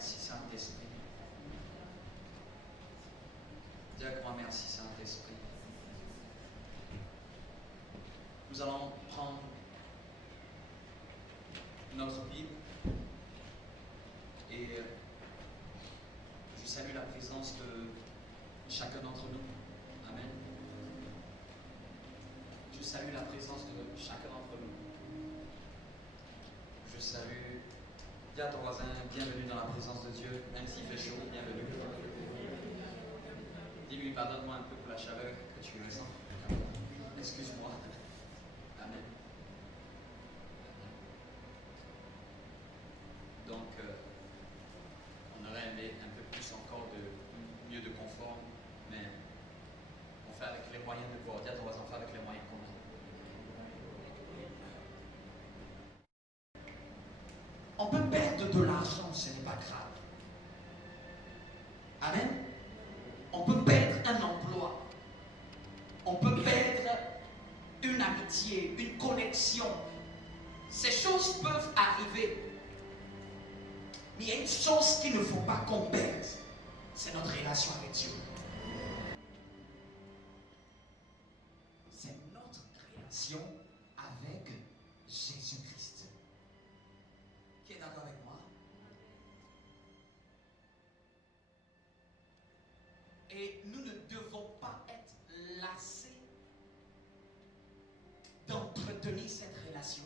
merci Saint-Esprit. Dis avec moi merci Saint-Esprit. Nous allons prendre notre Bible et je salue la présence de chacun d'entre nous. Amen. Je salue la présence de chacun d'entre nous. Je salue. Dis à ton voisin, bienvenue dans la présence de Dieu, même s'il fait chaud, bienvenue. Dis-lui, pardonne-moi un peu pour la chaleur que tu ressens. Excuse-moi. Amen. Donc, on aurait aimé un peu plus encore mieux de confort, mais on fait avec les moyens de pouvoir. Dis à ton voisin, on fait avec les moyens qu'on a. On peut perdre de l'argent, ce n'est pas grave. Amen. On peut perdre un emploi. On peut perdre une amitié, une connexion. Ces choses peuvent arriver. Mais il y a une chose qu'il ne faut pas qu'on perde. C'est notre relation avec Dieu. C'est notre relation avec Jésus-Christ. Qui est d'accord avec moi? Et nous ne devons pas être lassés d'entretenir cette relation.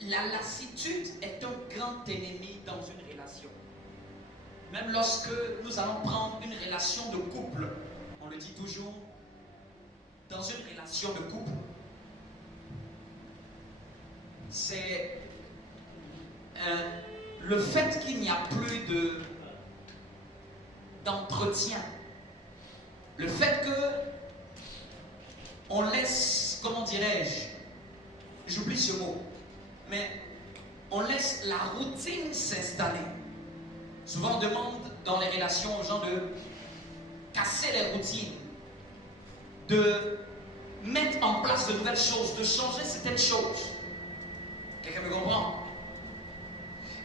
La lassitude est un grand ennemi dans une relation. Même lorsque nous allons prendre une relation de couple, on le dit toujours, dans une relation de couple, c'est le fait qu'il n'y a plus d'entretien, le fait que on laisse, comment dirais-je, j'oublie ce mot, mais on laisse la routine s'installer. Souvent on demande dans les relations aux gens de casser les routines, de mettre en place de nouvelles choses, de changer certaines choses. Quelqu'un me comprend?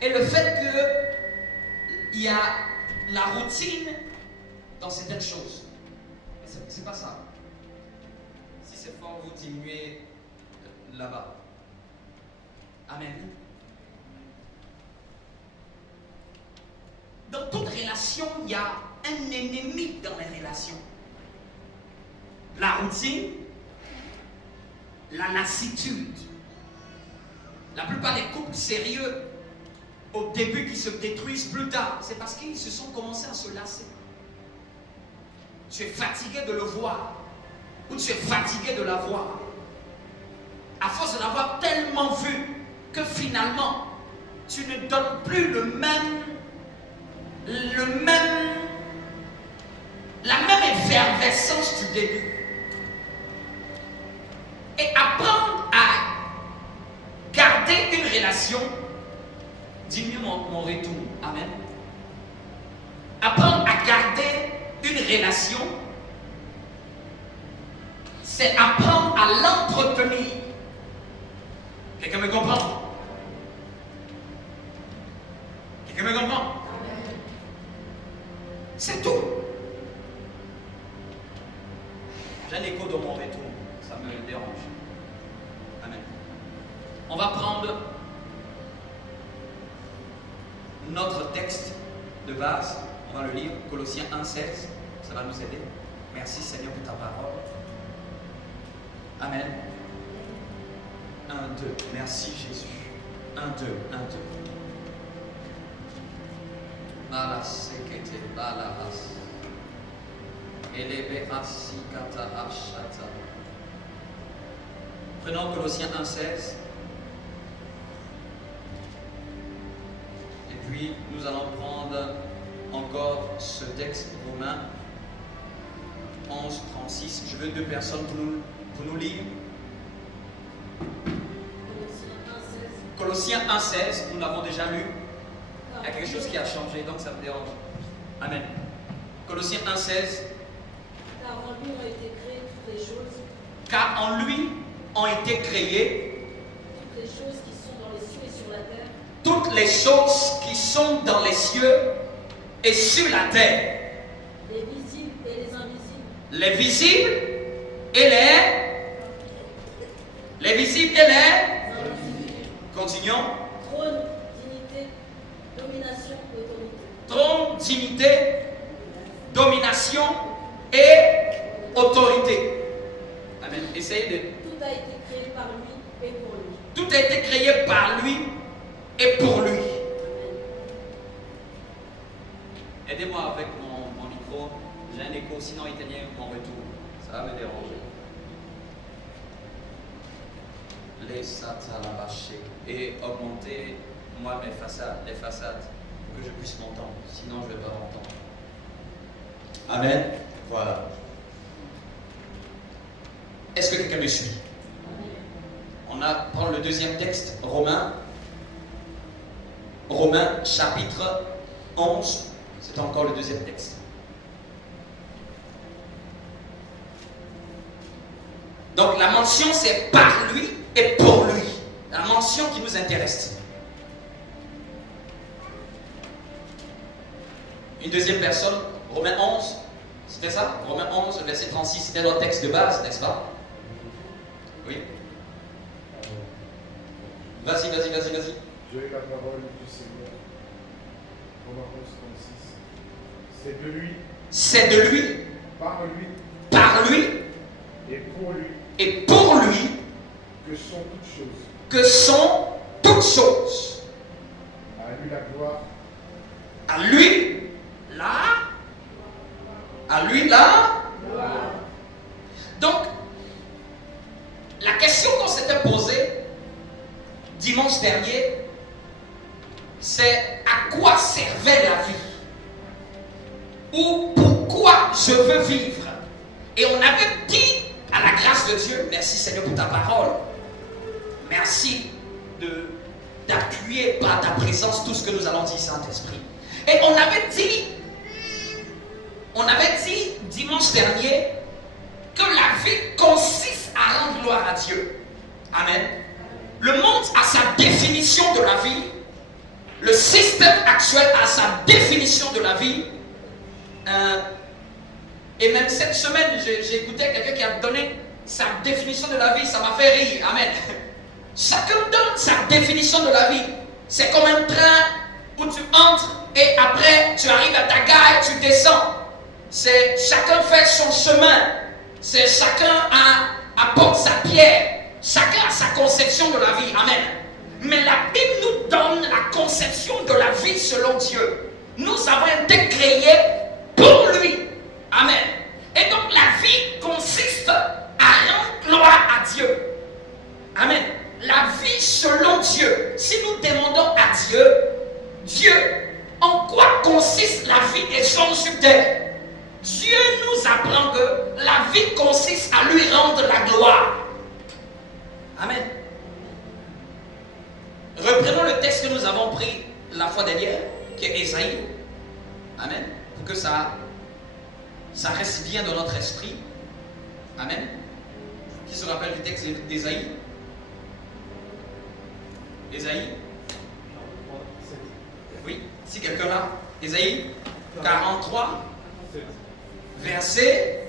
Et le fait qu'il y a la routine dans certaines choses. C'est pas ça. Si c'est fort, vous diminuez là-bas. Amen. Dans toute relation, il y a un ennemi dans les relations. La routine, la lassitude. La plupart des couples sérieux, au début, qui se détruisent plus tard, c'est parce qu'ils se sont commencés à se lasser. Tu es fatigué de le voir, ou tu es fatigué de la voir. À force de l'avoir tellement vu, que finalement, tu ne donnes plus la même effervescence du début. Et apprendre à garder une relation diminue mon retour. Amen. Apprendre à garder une relation, c'est apprendre à l'entretenir. Quelqu'un me comprend? Quelqu'un me comprend? C'est tout. J'ai un écho dans mon retour. Ça me dérange. Amen. On va prendre notre texte de base. On va le lire. Colossiens 1,16. Ça va nous aider. Merci Seigneur pour ta parole. Amen. 1, 2. Merci Jésus. 1, 2, 1, 2. Malasekete balahas. Elebehasi katahashata. Prenons Colossiens 1,16. Et puis nous allons prendre encore ce texte romain 11,36. Je veux 2 personnes pour nous lire. Colossiens 1,16, nous l'avons déjà lu. Il y a quelque chose qui a changé, donc ça me dérange. Amen. Colossiens 1,16. Car en lui ont été créées toutes les choses. Car en lui ont été créées Toutes les choses qui sont dans les cieux et sur la terre. toutes les choses qui sont dans les cieux et sur la terre. les visibles et les invisibles, Les visibles et les visibles et les. Continuons. trône, dignité, domination, autorité. Trône, dignité, domination et autorité. Amen. Essayez de. Tout a été créé par lui et pour lui. Tout a été créé par lui et pour lui. Amen. Aidez-moi avec mon micro. J'ai un écho, sinon éteignez mon retour. Ça va me déranger. Les satalabachés. Et augmentez-moi les façades, pour que je puisse m'entendre. Sinon, je ne vais pas m'entendre. Amen. Voilà. Est-ce que quelqu'un me suit? On prend le deuxième texte, Romains chapitre 11. C'est encore le deuxième texte. Donc la mention c'est par lui et pour lui. La mention qui nous intéresse. Une deuxième personne, Romains 11, c'était ça? Romains 11, verset 36, c'était notre texte de base, n'est-ce pas? Oui. Vas-y. J'ai la parole du Seigneur. Romains 11, 36. C'est de lui, par lui, et pour lui que sont toutes choses. À lui la gloire. À lui là. Donc, la question qu'on s'était posée dimanche dernier, c'est à quoi servait la vie? Ou pourquoi je veux vivre? Et on avait dit à la grâce de Dieu, merci Seigneur pour ta parole, merci d'appuyer par ta présence tout ce que nous allons dire, Saint-Esprit. Et on avait dit dimanche dernier que la vie consiste à rendre gloire à Dieu. Amen. Le monde a sa définition de la vie. Le système actuel a sa définition de la vie. Et même cette semaine, j'ai écouté quelqu'un qui a donné sa définition de la vie. Ça m'a fait rire. Amen. Chacun donne sa définition de la vie. C'est comme un train où tu entres et après tu arrives à ta gare et tu descends. C'est chacun fait son chemin. C'est chacun apporte sa pierre. Chacun a sa conception de la vie. Amen. Mais la Bible nous donne la conception de la vie selon Dieu. Nous avons été créés pour lui. Amen. Et donc la vie consiste à rendre gloire à Dieu. Amen. La vie selon Dieu. Si nous demandons à Dieu, en quoi consiste la vie des hommes sur terre? Dieu nous apprend que la vie consiste à lui rendre la gloire. Amen. Reprenons le texte que nous avons pris la fois dernière, qui est Ésaïe. Amen. Pour que ça reste bien dans notre esprit. Amen. Qui se rappelle du texte d'Ésaïe? Ésaïe? Oui, si quelqu'un l'a. Ésaïe 43, verset.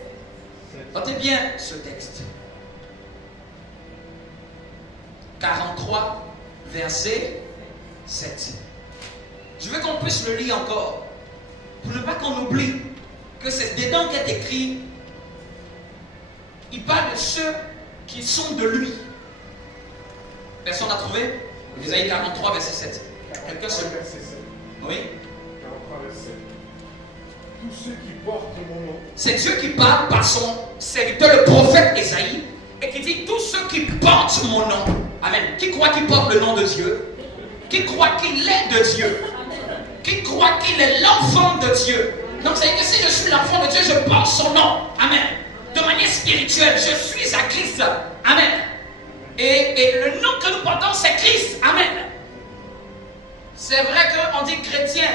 Notez bien ce texte. 43, verset 7. Je veux qu'on puisse le lire encore. Pour ne pas qu'on oublie que c'est dedans qu'est écrit. Il parle de ceux qui sont de lui. Personne n'a trouvé? Ésaïe 43, verset 7. Quelqu'un se... Verset 7. Oui. 43, verset 7. Tous ceux qui portent mon nom. C'est Dieu qui parle par son serviteur, le prophète Ésaïe, et qui dit tous ceux qui portent mon nom. Amen. Qui croit qu'il porte le nom de Dieu? Qui croit qu'il est de Dieu? Qui croit qu'il est l'enfant de Dieu? Donc ça veut dire que si je suis l'enfant de Dieu, je porte son nom. Amen. De manière spirituelle, je suis à Christ. Amen. Et le nom que nous portons, c'est Christ. Amen. C'est vrai qu'on dit chrétien.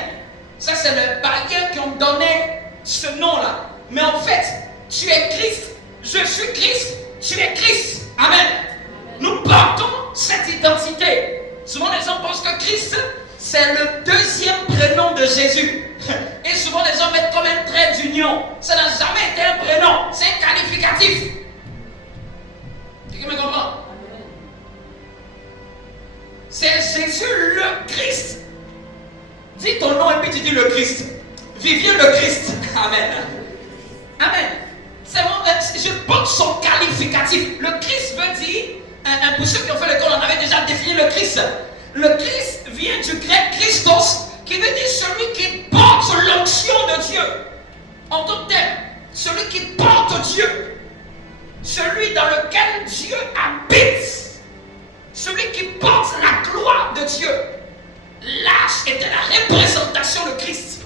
Ça, c'est les païens qui ont donné ce nom-là. Mais en fait, tu es Christ. Je suis Christ. Tu es Christ. Amen. Nous portons cette identité. Souvent, les gens pensent que Christ, c'est le deuxième prénom de Jésus. Et souvent les hommes mettent comme un trait d'union. Ça n'a jamais été un prénom, c'est un qualificatif. Quelqu'un me comprend? C'est Jésus le Christ. Dis ton nom et puis tu dis le Christ. Vivien le Christ. Amen. Amen. C'est bon, je porte son qualificatif. Le Christ veut dire, pour ceux qui ont fait l'école, on avait déjà défini le Christ. Le Christ vient du grec Christos, qui veut dire celui qui porte l'onction de Dieu. En d'autres termes, celui qui porte Dieu. Celui dans lequel Dieu habite. Celui qui porte la gloire de Dieu. L'arche était la représentation de Christ.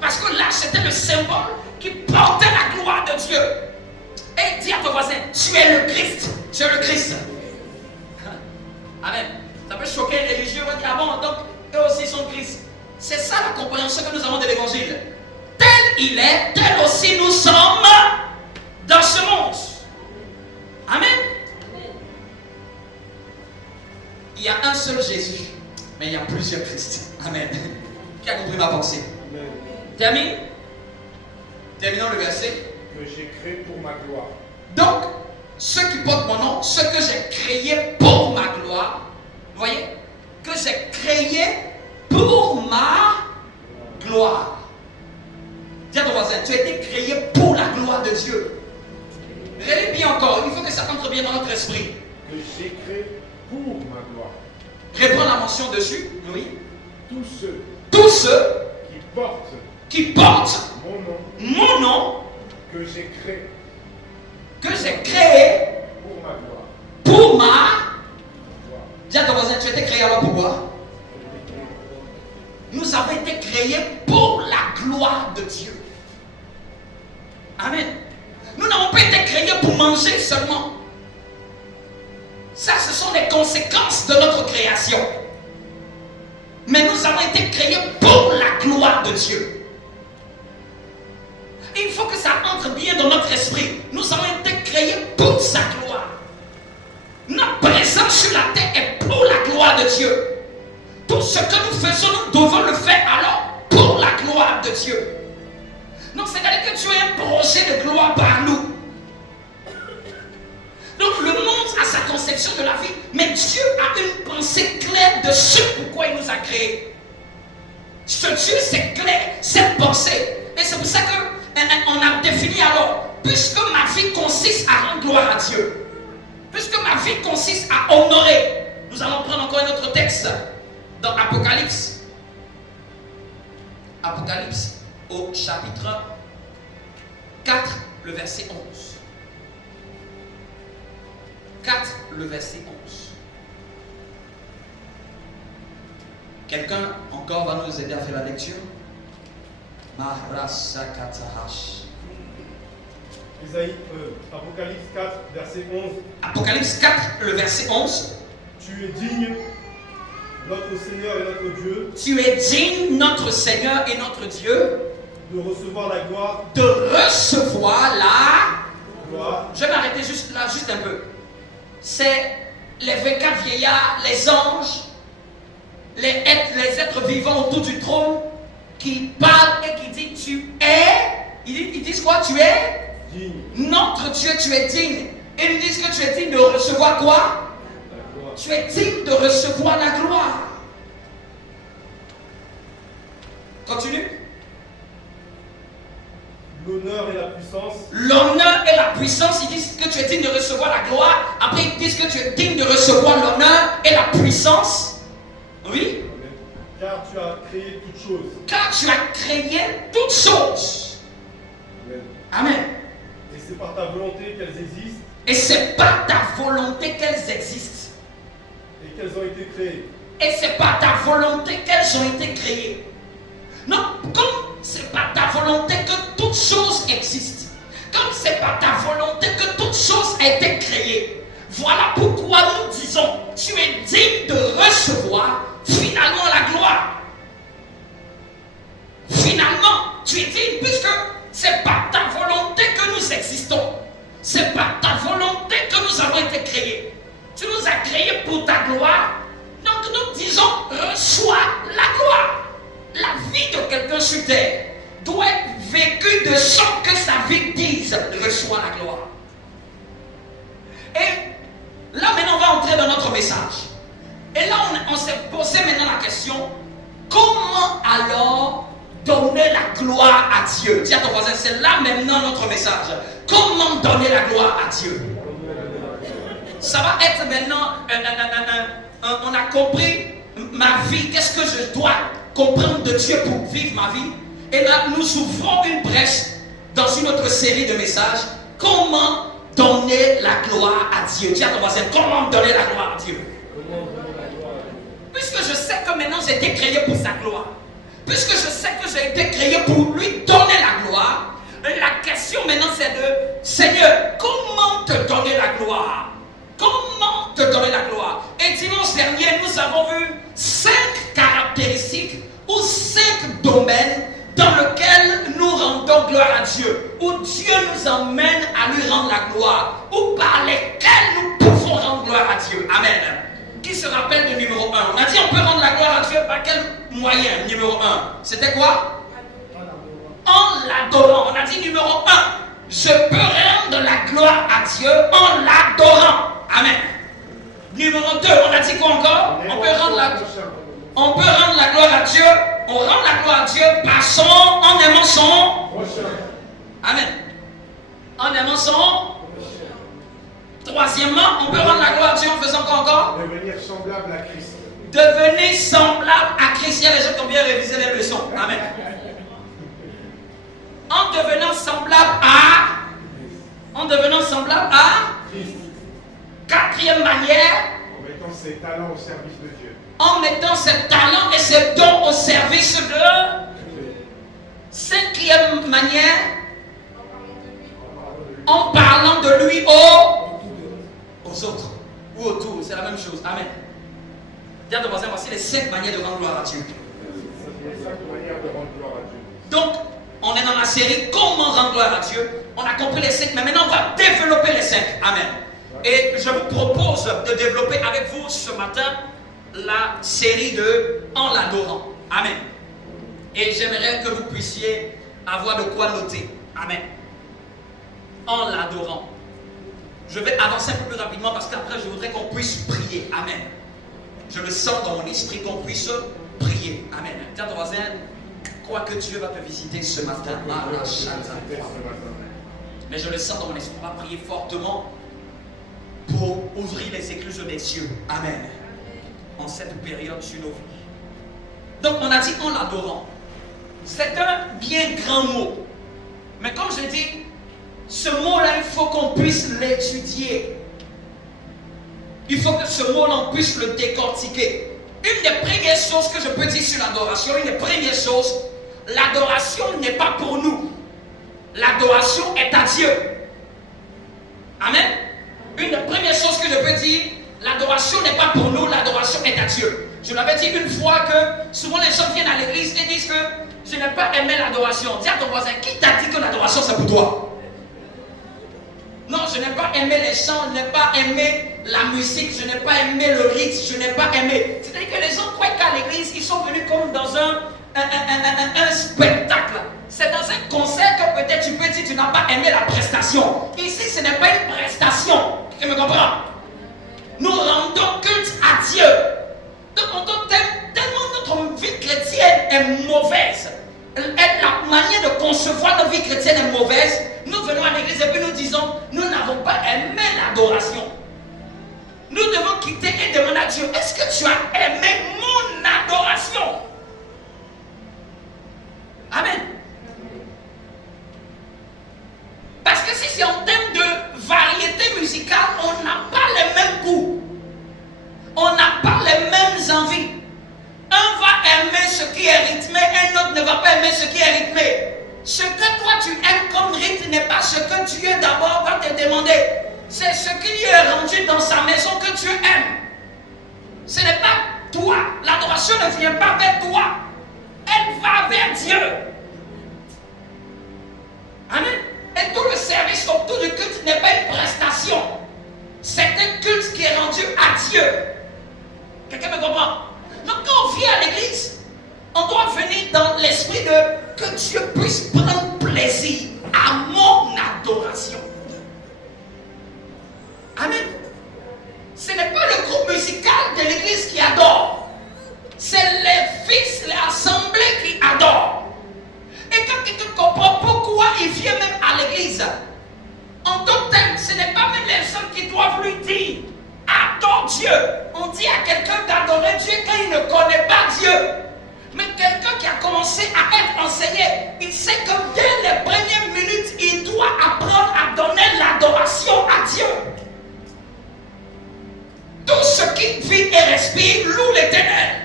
Parce que l'arche était le symbole qui portait la gloire de Dieu. Et dis à ton voisin, tu es le Christ. Tu es le Christ. Amen. Ça peut choquer les religieux. On va dire, ah bon, donc eux aussi sont Christ. C'est ça la compréhension que nous avons de l'évangile. Tel il est, tel aussi nous sommes dans ce monde. Amen. Il y a un seul Jésus, mais il y a plusieurs Christ. Amen. Qui a compris ma pensée? Amen. Termine. Terminons le verset. Que j'ai créé pour ma gloire. Donc, ceux qui portent mon nom, ce que j'ai créé pour ma gloire, vous voyez, que j'ai créé pour ma gloire. Dis à ton voisin, tu as été créé pour la gloire de Dieu. Relis bien encore, il faut que ça entre bien dans notre esprit. Que j'ai créé pour ma gloire. Reprends la mention dessus, oui. Tous ceux qui portent mon nom que j'ai créé pour ma gloire. Pour ma gloire. Dis à ton voisin, tu as été créé alors pourquoi? Nous avons été créés pour la gloire de Dieu. Amen. Nous n'avons pas été créés pour manger seulement. Ça, ce sont les conséquences de notre création. Mais nous avons été créés pour la gloire de Dieu. Il faut que ça entre bien dans notre esprit. Nous avons été créés pour sa gloire. Notre présence sur la terre est pour la gloire de Dieu. Tout ce que nous faisons, nous devons le faire alors pour la gloire de Dieu. Donc c'est-à-dire que Dieu a un projet de gloire par nous. Donc le monde a sa conception de la vie, mais Dieu a une pensée claire de ce pourquoi il nous a créés. Ce Dieu, c'est clair, cette pensée. Et c'est pour ça qu'on a défini alors, puisque ma vie consiste à rendre gloire à Dieu, puisque ma vie consiste à honorer, nous allons prendre encore un autre texte dans Apocalypse. Apocalypse au chapitre 4, le verset 11. 4, le verset 11. Quelqu'un encore va nous aider à faire la lecture? Apocalypse 4, verset 11. Apocalypse 4, le verset 11. Tu es digne, notre Seigneur et notre Dieu. Tu es digne, notre Seigneur et notre Dieu, de recevoir la gloire. De recevoir la gloire. Je vais m'arrêter juste là, juste un peu. C'est les 24 vieillards, les anges, les êtres vivants autour du trône qui parlent et qui disent tu es. Ils disent quoi? Tu es digne. Notre Dieu, tu es digne. Et ils disent que tu es digne de recevoir quoi? Tu es digne de recevoir la gloire. Continue. L'honneur et la puissance. L'honneur et la puissance, ils disent que tu es digne de recevoir la gloire. Après, ils disent que tu es digne de recevoir l'honneur et la puissance. Oui. Car tu as créé toutes choses. Car tu as créé toutes choses. Amen. Amen. Et c'est par ta volonté qu'elles existent. Et c'est par ta volonté qu'elles existent. Et qu'elles ont été créées. Et c'est par ta volonté qu'elles ont été créées. Non, comme c'est par ta volonté que toutes choses existent, comme c'est par ta volonté que toutes choses ont été créées, voilà pourquoi nous disons, tu es digne de recevoir finalement la gloire. Finalement, tu es digne puisque c'est par ta volonté que nous existons. C'est par ta volonté que nous avons été créés. Tu nous as créés pour ta gloire. Donc nous disons, reçois sur terre doit être vécu de sorte que sa vie dise reçois la gloire. Et là maintenant on va entrer dans notre message. Et là on s'est posé maintenant la question, comment alors donner la gloire à Dieu? Dis à ton voisin, c'est là maintenant notre message. Comment donner la gloire à Dieu? Ça va être maintenant, on a compris ma vie, qu'est-ce que je dois comprendre de Dieu pour vivre ma vie. Et là, nous ouvrons une brèche dans une autre série de messages. Comment donner la gloire à Dieu? Dis à ton voisin, comment donner la gloire à Dieu? Puisque je sais que maintenant j'ai été créé pour sa gloire, puisque je sais que j'ai été créé pour lui donner la gloire, la question maintenant c'est de Seigneur, comment te donner la gloire? Comment te donner la gloire? Et dimanche dernier, nous avons vu 5 caractéristiques ou 5 domaines dans lesquels nous rendons gloire à Dieu, où Dieu nous emmène à lui rendre la gloire, ou par lesquels nous pouvons rendre gloire à Dieu. Amen. Qui se rappelle du numéro 1? On a dit on peut rendre la gloire à Dieu par quel moyen? Numéro 1. C'était quoi? En l'adorant. On a dit numéro 1. Je peux rendre la gloire à Dieu en l'adorant. Amen. Numéro 2. On a dit quoi encore? On peut rendre la gloire à Dieu. On rend la gloire à Dieu en aimant son. Amen. En aimant son. Troisièmement, on peut rendre la gloire à Dieu en faisant quoi encore? Devenir semblable à Christ. Devenir semblable à Christ. Il y a les gens qui ont bien révisé les leçons. Amen. En devenant semblable à Christ. Quatrième manière. En mettant ses talents au service de Dieu. En mettant ses talents et ses dons au service de. Cinquième manière. En parlant de lui aux autres ou autour, c'est la même chose. Amen. Dis à ton voisin, voici les 5 manières de rendre gloire à Dieu. C'est 5 manières de rendre gloire à Dieu. Donc, on est dans la série Comment rendre gloire à Dieu. On a compris les 5, mais maintenant on va développer les 5. Amen. Et je vous propose de développer avec vous ce matin la série de En l'adorant. Amen. Et j'aimerais que vous puissiez avoir de quoi noter. Amen. En l'adorant. Je vais avancer un peu plus rapidement parce qu'après je voudrais qu'on puisse prier. Amen. Je le sens dans mon esprit qu'on puisse prier. Amen. Dis à ton voisin, crois que Dieu va te visiter ce matin. Mais je le sens dans mon esprit. On va prier fortement pour ouvrir les écluses des cieux. Amen. En cette période sur nos vies. Donc on a dit en l'adorant. C'est un bien grand mot. Mais comme je dis, ce mot-là, il faut qu'on puisse l'étudier. Il faut que ce mot-là, on puisse le décortiquer. Une des premières choses que je peux dire sur l'adoration, une des premières choses, l'adoration n'est pas pour nous. L'adoration est à Dieu. Amen. Une des premières choses que je peux dire, l'adoration n'est pas pour nous, l'adoration est à Dieu. Je l'avais dit une fois que souvent les gens viennent à l'église et disent que je n'ai pas aimé l'adoration. Dis à ton voisin, qui t'a dit que l'adoration c'est pour toi? Non, je n'ai pas aimé les chants, je n'ai pas aimé la musique, je n'ai pas aimé le rythme, je n'ai pas aimé. C'est-à-dire que les gens croient qu'à l'église, ils sont venus comme dans un spectacle. C'est dans un concert que peut-être tu peux dire que tu n'as pas aimé la prestation. Ici, ce n'est pas une prestation. Tu me comprends? Nous rendons culte à Dieu. Donc, tellement notre vie chrétienne est mauvaise. La manière de concevoir notre vie chrétienne est mauvaise. Nous venons à l'église et puis nous disons, nous n'avons pas aimé l'adoration. Nous devons quitter et demander à Dieu, est-ce que tu as aimé mon adoration? Amen. Parce que si c'est en termes de variété musicale, on n'a pas les mêmes goûts. On n'a pas les mêmes envies. Un va aimer ce qui est rythmé, un autre ne va pas aimer ce qui est rythmé. Ce que toi tu aimes comme rythme n'est pas ce que Dieu d'abord va te demander. C'est ce qui lui est rendu dans sa maison que Dieu aime. Ce n'est pas toi. L'adoration ne vient pas vers toi. Elle va vers Dieu. Amen. Et tout le service autour du culte n'est pas une prestation. C'est un culte qui est rendu à Dieu. Quelqu'un me comprend? Donc quand on vient à l'église, on doit venir dans l'esprit de que Dieu puisse prendre plaisir à mon adoration. Amen. Ce n'est pas le groupe musical de l'église qui adore. C'est les fils, les assemblées qui adorent. Et quand quelqu'un comprend pourquoi il vient même à l'église, en d'autres termes, ce n'est pas même les gens qui doivent lui dire adore Dieu. On dit à quelqu'un d'adorer Dieu quand il ne connaît pas Dieu. Mais quelqu'un qui a commencé à être enseigné, il sait que dès les premières minutes, il doit apprendre à donner l'adoration à Dieu. Tout ce qui vit et respire loue l'Éternel.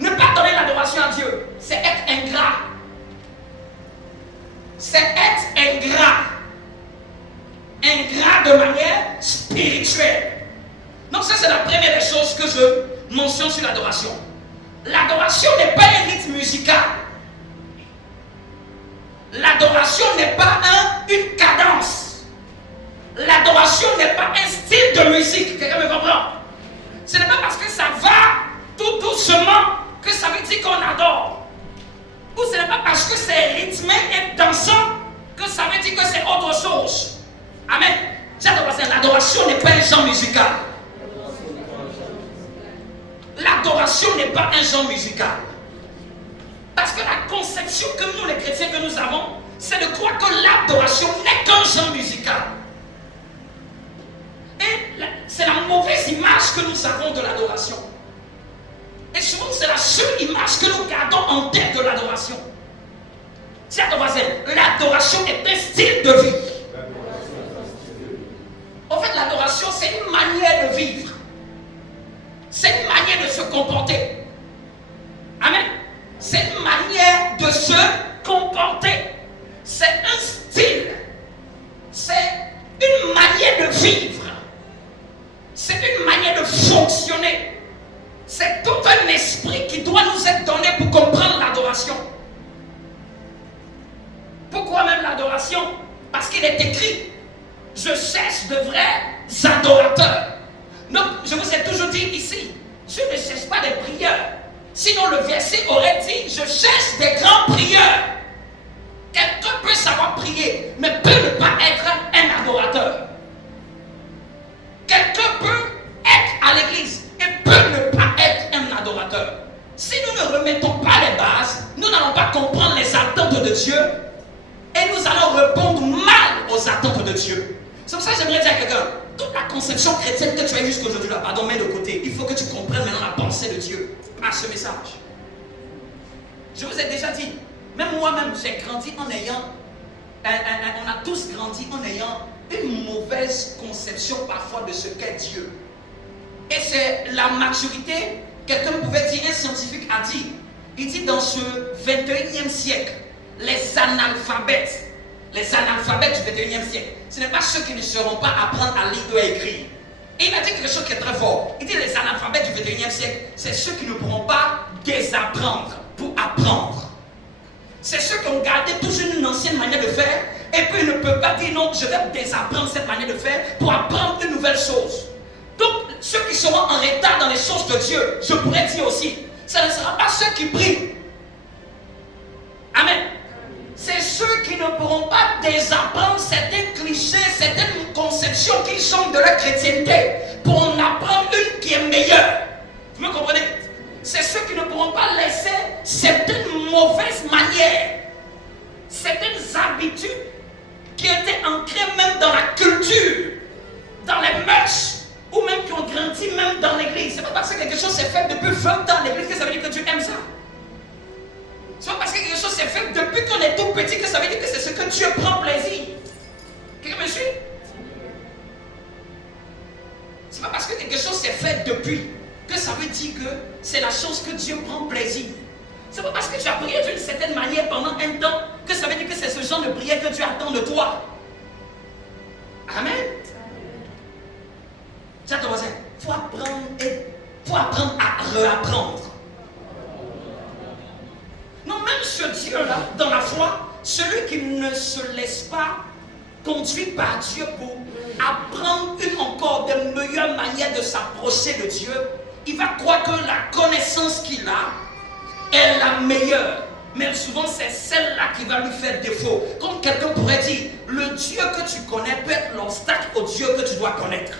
Ne pas donner l'adoration à Dieu, c'est être ingrat. C'est être ingrat. Ingrat de manière spirituelle. Donc ça, c'est la première des choses que je mentionne sur l'adoration. L'adoration n'est pas un rythme musical. L'adoration n'est pas une cadence. L'adoration n'est pas un style de musique. Quelqu'un me comprend? Ce n'est pas parce que ça va tout doucement que ça veut dire qu'on adore. Ou ce n'est pas parce que c'est rythmé et dansant que ça veut dire que c'est autre chose. Amen. L'adoration n'est pas un genre musical. L'adoration n'est pas un genre musical. Parce que la conception que nous, les chrétiens, que nous avons, c'est de croire que l'adoration n'est qu'un genre musical. Et c'est la mauvaise image que nous avons de l'adoration. Et souvent, c'est la seule image que nous gardons en tête de l'adoration. C'est à ton voisin, l'adoration est un style de vie. En fait, l'adoration, c'est une manière de vivre. C'est une manière de se comporter. Amen. C'est une manière de se comporter. C'est un style. C'est une manière de vivre. C'est une manière de fonctionner. C'est tout un esprit qui doit nous être donné pour comprendre l'adoration. Pourquoi même l'adoration? Parce qu'il est écrit, je cherche de vrais adorateurs. Donc, je vous ai toujours dit ici, je ne cherche pas des prieurs. Sinon, le verset aurait dit, je cherche des grands prieurs. Quelqu'un peut savoir prier, mais peut ne pas être un adorateur. Quelqu'un peut être à l'église et peut ne pas être un adorateur. Si nous ne remettons pas les bases, nous n'allons pas comprendre les attentes de Dieu et nous allons répondre mal aux attentes de Dieu. C'est pour ça que j'aimerais dire à quelqu'un, toute la conception chrétienne que tu as jusqu'aujourd'hui là, pardon, mets de côté. Il faut que tu comprennes maintenant la pensée de Dieu par ce message. Je vous ai déjà dit, même moi-même, j'ai grandi en ayant, on a tous grandi en ayant une mauvaise conception parfois de ce qu'est Dieu. Et c'est la maturité, quelqu'un pouvait dire, un scientifique a dit, il dit dans ce 21e siècle, les analphabètes du 21e siècle, ce n'est pas ceux qui ne sauront pas apprendre à lire ou à écrire. Et il a dit quelque chose qui est très fort. Il dit les analphabètes du 21e siècle, c'est ceux qui ne pourront pas désapprendre pour apprendre. C'est ceux qui ont gardé toujours une ancienne manière de faire et puis ils ne peuvent pas dire non, je vais désapprendre cette manière de faire pour apprendre une nouvelle chose. Donc, ceux qui seront en retard dans les choses de Dieu, je pourrais dire aussi, ça ne sera pas ceux qui prient. Amen. C'est ceux qui ne pourront pas désapprendre certains clichés, certaines conceptions qui sont de la chrétienté pour en apprendre une qui est meilleure. Vous me comprenez? C'est ceux qui ne pourront pas laisser certaines mauvaises manières, certaines habitudes qui étaient ancrées même dans la culture, dans les mœurs, ou même qui ont grandi même dans l'église. C'est pas parce que quelque chose s'est fait depuis 20 ans à l'église que ça veut dire que Dieu aime ça. C'est pas parce que quelque chose s'est fait depuis qu'on est tout petit que ça veut dire que c'est ce que Dieu prend plaisir. Quelqu'un me suit? C'est pas parce que quelque chose s'est fait depuis que ça veut dire que c'est la chose que Dieu prend plaisir. C'est pas parce que tu as prié d'une certaine manière pendant un temps que ça veut dire que c'est ce genre de prière que Dieu attend de toi. Amen. Tiens ton voisin, il faut apprendre à réapprendre. Non, même ce Dieu-là, dans la foi, celui qui ne se laisse pas conduire par Dieu pour apprendre encore de meilleures manières de s'approcher de Dieu, il va croire que la connaissance qu'il a est la meilleure. Mais souvent, c'est celle-là qui va lui faire défaut. Comme quelqu'un pourrait dire, le Dieu que tu connais peut être l'obstacle au Dieu que tu dois connaître.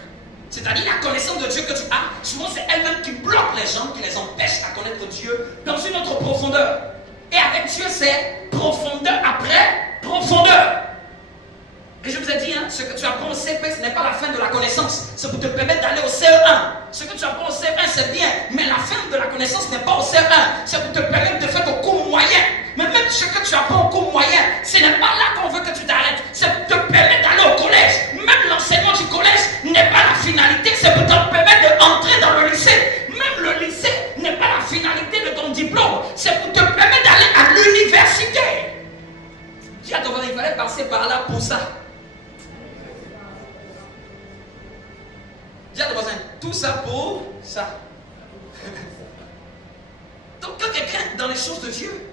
C'est-à-dire la connaissance de Dieu que tu as, souvent c'est elle-même qui bloque les gens, qui les empêche à connaître Dieu dans une autre profondeur. Et avec Dieu, c'est profondeur après profondeur. Et je vous ai dit, ce que tu apprends au CP, ce n'est pas la fin de la connaissance. C'est pour te permettre d'aller au CE1. Ce que tu apprends au CE1, c'est bien. Mais la fin de la connaissance n'est pas au CE1. C'est pour te permettre de faire ton cours moyen. Mais même ce que tu apprends au cours moyen, ce n'est pas là qu'on veut que tu t'arrêtes. C'est pour te permettre d'aller au collège. Même l'enseignement du collège n'est pas la finalité. C'est pour te permettre d'entrer dans le lycée. Même le lycée n'est pas la finalité de ton diplôme. C'est pour te permettre d'aller à l'université. Dis à ton voisin, il fallait passer par là pour ça. Dis à ton voisin, tout ça pour ça. Donc quand quelqu'un dans les choses de Dieu,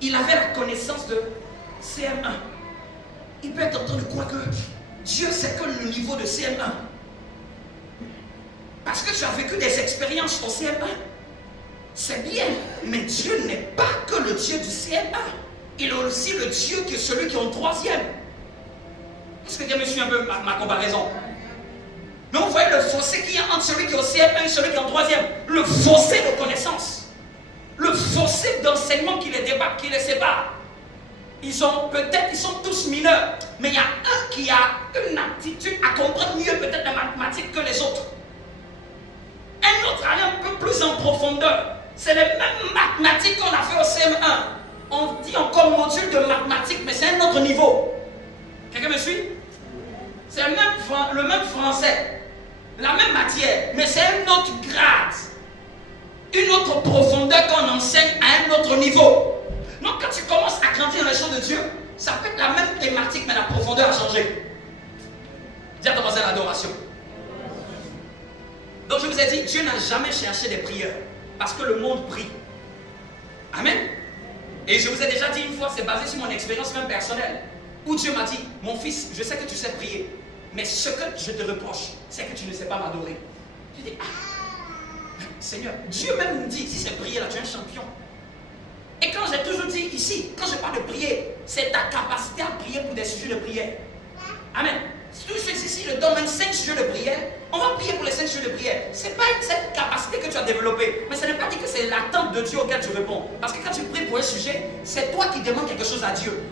il avait la connaissance de CM1, il peut être en train de croire que Dieu c'est que le niveau de CM1. Parce que tu as vécu des expériences au CM1. C'est bien, mais Dieu n'est pas que le Dieu du CM1. Il est aussi le Dieu qui est celui qui est en troisième. Est-ce que quelqu'un me suit un peu ma comparaison? Mais vous voyez le fossé qu'il y a entre celui qui est au CM1 et celui qui est en troisième. Le fossé de connaissance. Le fossé d'enseignement qui les débat, qui les sépare. Ils sont tous mineurs. Mais il y a un qui a une aptitude à comprendre mieux peut-être la mathématique que les autres. Un autre allait un peu plus en profondeur. C'est les mêmes mathématiques qu'on a fait au CM1. On dit encore module de mathématiques, mais c'est un autre niveau. Quelqu'un me suit? C'est le même français. La même matière, mais c'est un autre grade, une autre profondeur qu'on enseigne à un autre niveau. Donc quand tu commences à grandir dans les choses de Dieu, ça peut être la même thématique, mais la profondeur a changé. Dis à ton voisin l'adoration. Donc je vous ai dit, Dieu n'a jamais cherché des prières, parce que le monde prie. Amen. Et je vous ai déjà dit une fois, c'est basé sur mon expérience même personnelle, où Dieu m'a dit, mon fils, je sais que tu sais prier. Mais ce que je te reproche, c'est que tu ne sais pas m'adorer. Je dis, Seigneur, Dieu même me dit, si c'est prier là, tu es un champion. Et quand j'ai toujours dit ici, quand je parle de prier, c'est ta capacité à prier pour des sujets de prière. Amen. Si tu fais ici le domaine 5 sujets de prière, on va prier pour les 5 sujets de prière. Ce n'est pas cette capacité que tu as développée, mais ça ne veut pas dire que c'est l'attente de Dieu auquel tu réponds. Parce que quand tu pries pour un sujet, c'est toi qui demandes quelque chose à Dieu.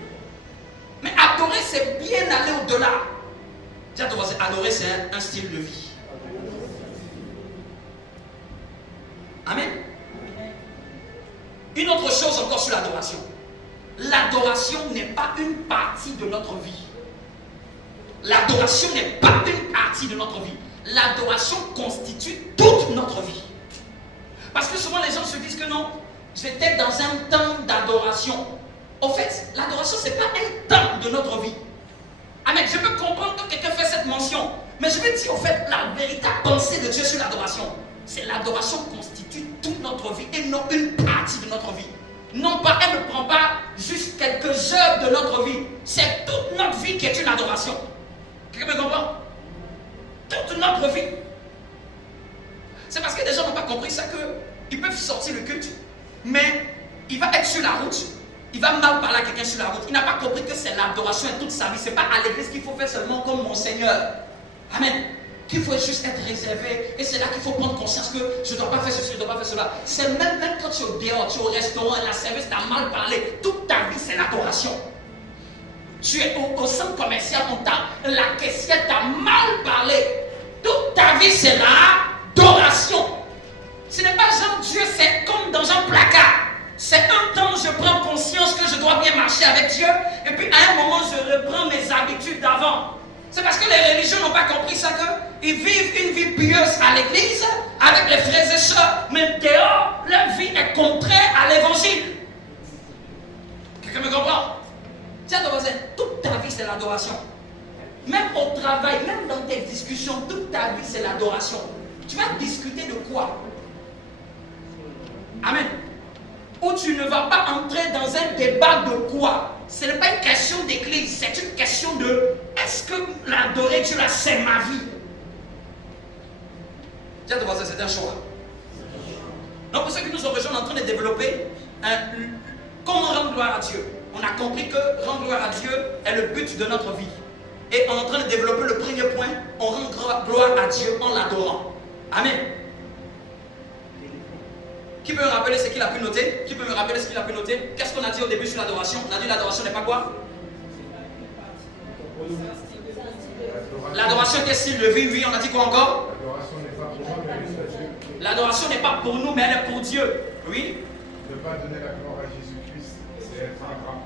Mais adorer, c'est bien aller au-delà. Dis à ton voisin, adorer c'est un style de vie. Amen. Une autre chose encore sur l'adoration. L'adoration n'est pas une partie de notre vie. L'adoration n'est pas une partie de notre vie. L'adoration constitue toute notre vie. Parce que souvent les gens se disent que non, j'étais dans un temps d'adoration. En fait, l'adoration c'est pas un temps de notre vie. Amen. Je peux comprendre que quelqu'un fait cette mention, mais je vais dire au fait la véritable pensée de Dieu sur l'adoration. C'est l'adoration constitue toute notre vie et non une partie de notre vie. Non pas, elle ne prend pas juste quelques heures de notre vie. C'est toute notre vie qui est une adoration. Quelqu'un me comprend? Toute notre vie. C'est parce que les gens n'ont pas compris ça qu'ils peuvent sortir le culte, mais il va être sur la route. Il va mal parler à quelqu'un sur la route. Il n'a pas compris que c'est l'adoration toute sa vie. Ce n'est pas à l'église qu'il faut faire seulement comme mon Seigneur. Amen. Qu'il faut juste être réservé. Et c'est là qu'il faut prendre conscience que je ne dois pas faire ceci, je ne dois pas faire cela. C'est même quand tu es au dehors, tu es au restaurant, la service t'a mal parlé. Toute ta vie, c'est l'adoration. Tu es au centre commercial, la caissière t'a mal parlé. Toute ta vie, c'est l'adoration. Ce n'est pas genre Dieu, c'est comme dans un placard. C'est un temps où je prends conscience que je dois bien marcher avec Dieu, et puis à un moment je reprends mes habitudes d'avant. C'est parce que les religieux n'ont pas compris ça, qu'ils vivent une vie pieuse à l'église, avec les frères et sœurs, mais dehors, leur vie est contraire à l'évangile. Quelqu'un me comprend? Tiens, ton voisin, toute ta vie c'est l'adoration. Même au travail, même dans tes discussions, toute ta vie c'est l'adoration. Tu vas discuter de quoi? Amen. Où tu ne vas pas entrer dans un débat de quoi? Ce n'est pas une question d'église, c'est une question de est-ce que l'adorer Dieu là, c'est ma vie? Tiens, ton voisin, c'est un choix. Donc pour ceux qui nous ont rejoints, on est en train de développer comment rendre gloire à Dieu? On a compris que rendre gloire à Dieu est le but de notre vie. Et on est en train de développer le premier point, on rend gloire à Dieu en l'adorant. Amen. Qui peut me rappeler ce qu'il a pu noter? Qui peut me rappeler ce qu'il a pu noter? Qu'est-ce qu'on a dit au début sur l'adoration? On a dit l'adoration n'est pas quoi? L'adoration est style de vie, oui, on a dit quoi encore? L'adoration n'est pas pour nous, mais elle est pour Dieu. Oui? Ne pas donner la gloire à Jésus-Christ, c'est être ingrat.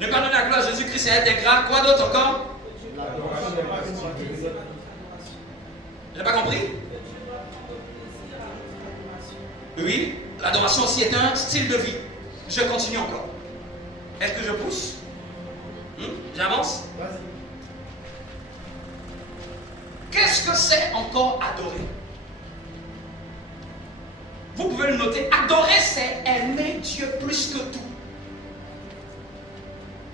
Ne pas donner la gloire à Jésus-Christ, c'est être ingrat. Quoi d'autre encore? L'adoration n'est pas style de vie. Je n'ai pas compris? Oui, l'adoration aussi est un style de vie. Je continue encore. Est-ce que je pousse? J'avance? Vas-y. Qu'est-ce que c'est encore adorer? Vous pouvez le noter. Adorer, c'est aimer Dieu plus que tout.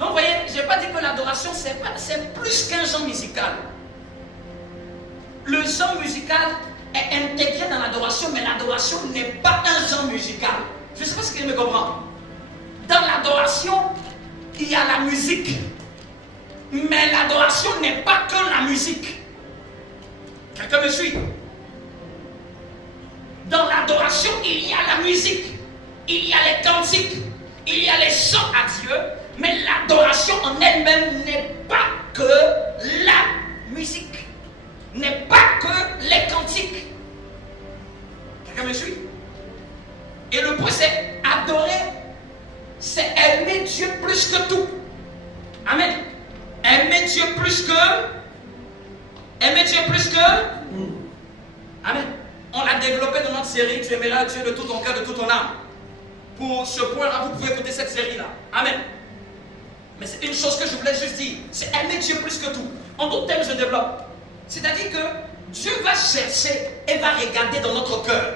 Donc, vous voyez, je n'ai pas dit que l'adoration, c'est plus qu'un genre musical. Le genre musical est intégré dans l'adoration, mais l'adoration n'est pas un genre musical. Je ne sais pas si vous me comprend. Dans l'adoration, il y a la musique. Mais l'adoration n'est pas que la musique. Quelqu'un me suit? Dans l'adoration, il y a la musique, il y a les cantiques, il y a les chants à Dieu, mais l'adoration en elle-même n'est pas que la musique, n'est pas que les cantiques. Quelqu'un me suit? Et le point c'est adorer, c'est aimer Dieu plus que tout. Amen. Aimer Dieu plus que... Aimer Dieu plus que... Amen. On l'a développé dans notre série, tu aimeras Dieu de tout ton cœur, de toute ton âme. Pour ce point-là, vous pouvez écouter cette série-là. Amen. Mais c'est une chose que je voulais juste dire, c'est aimer Dieu plus que tout. En d'autres termes, je développe. C'est-à-dire que Dieu va chercher et va regarder dans notre cœur.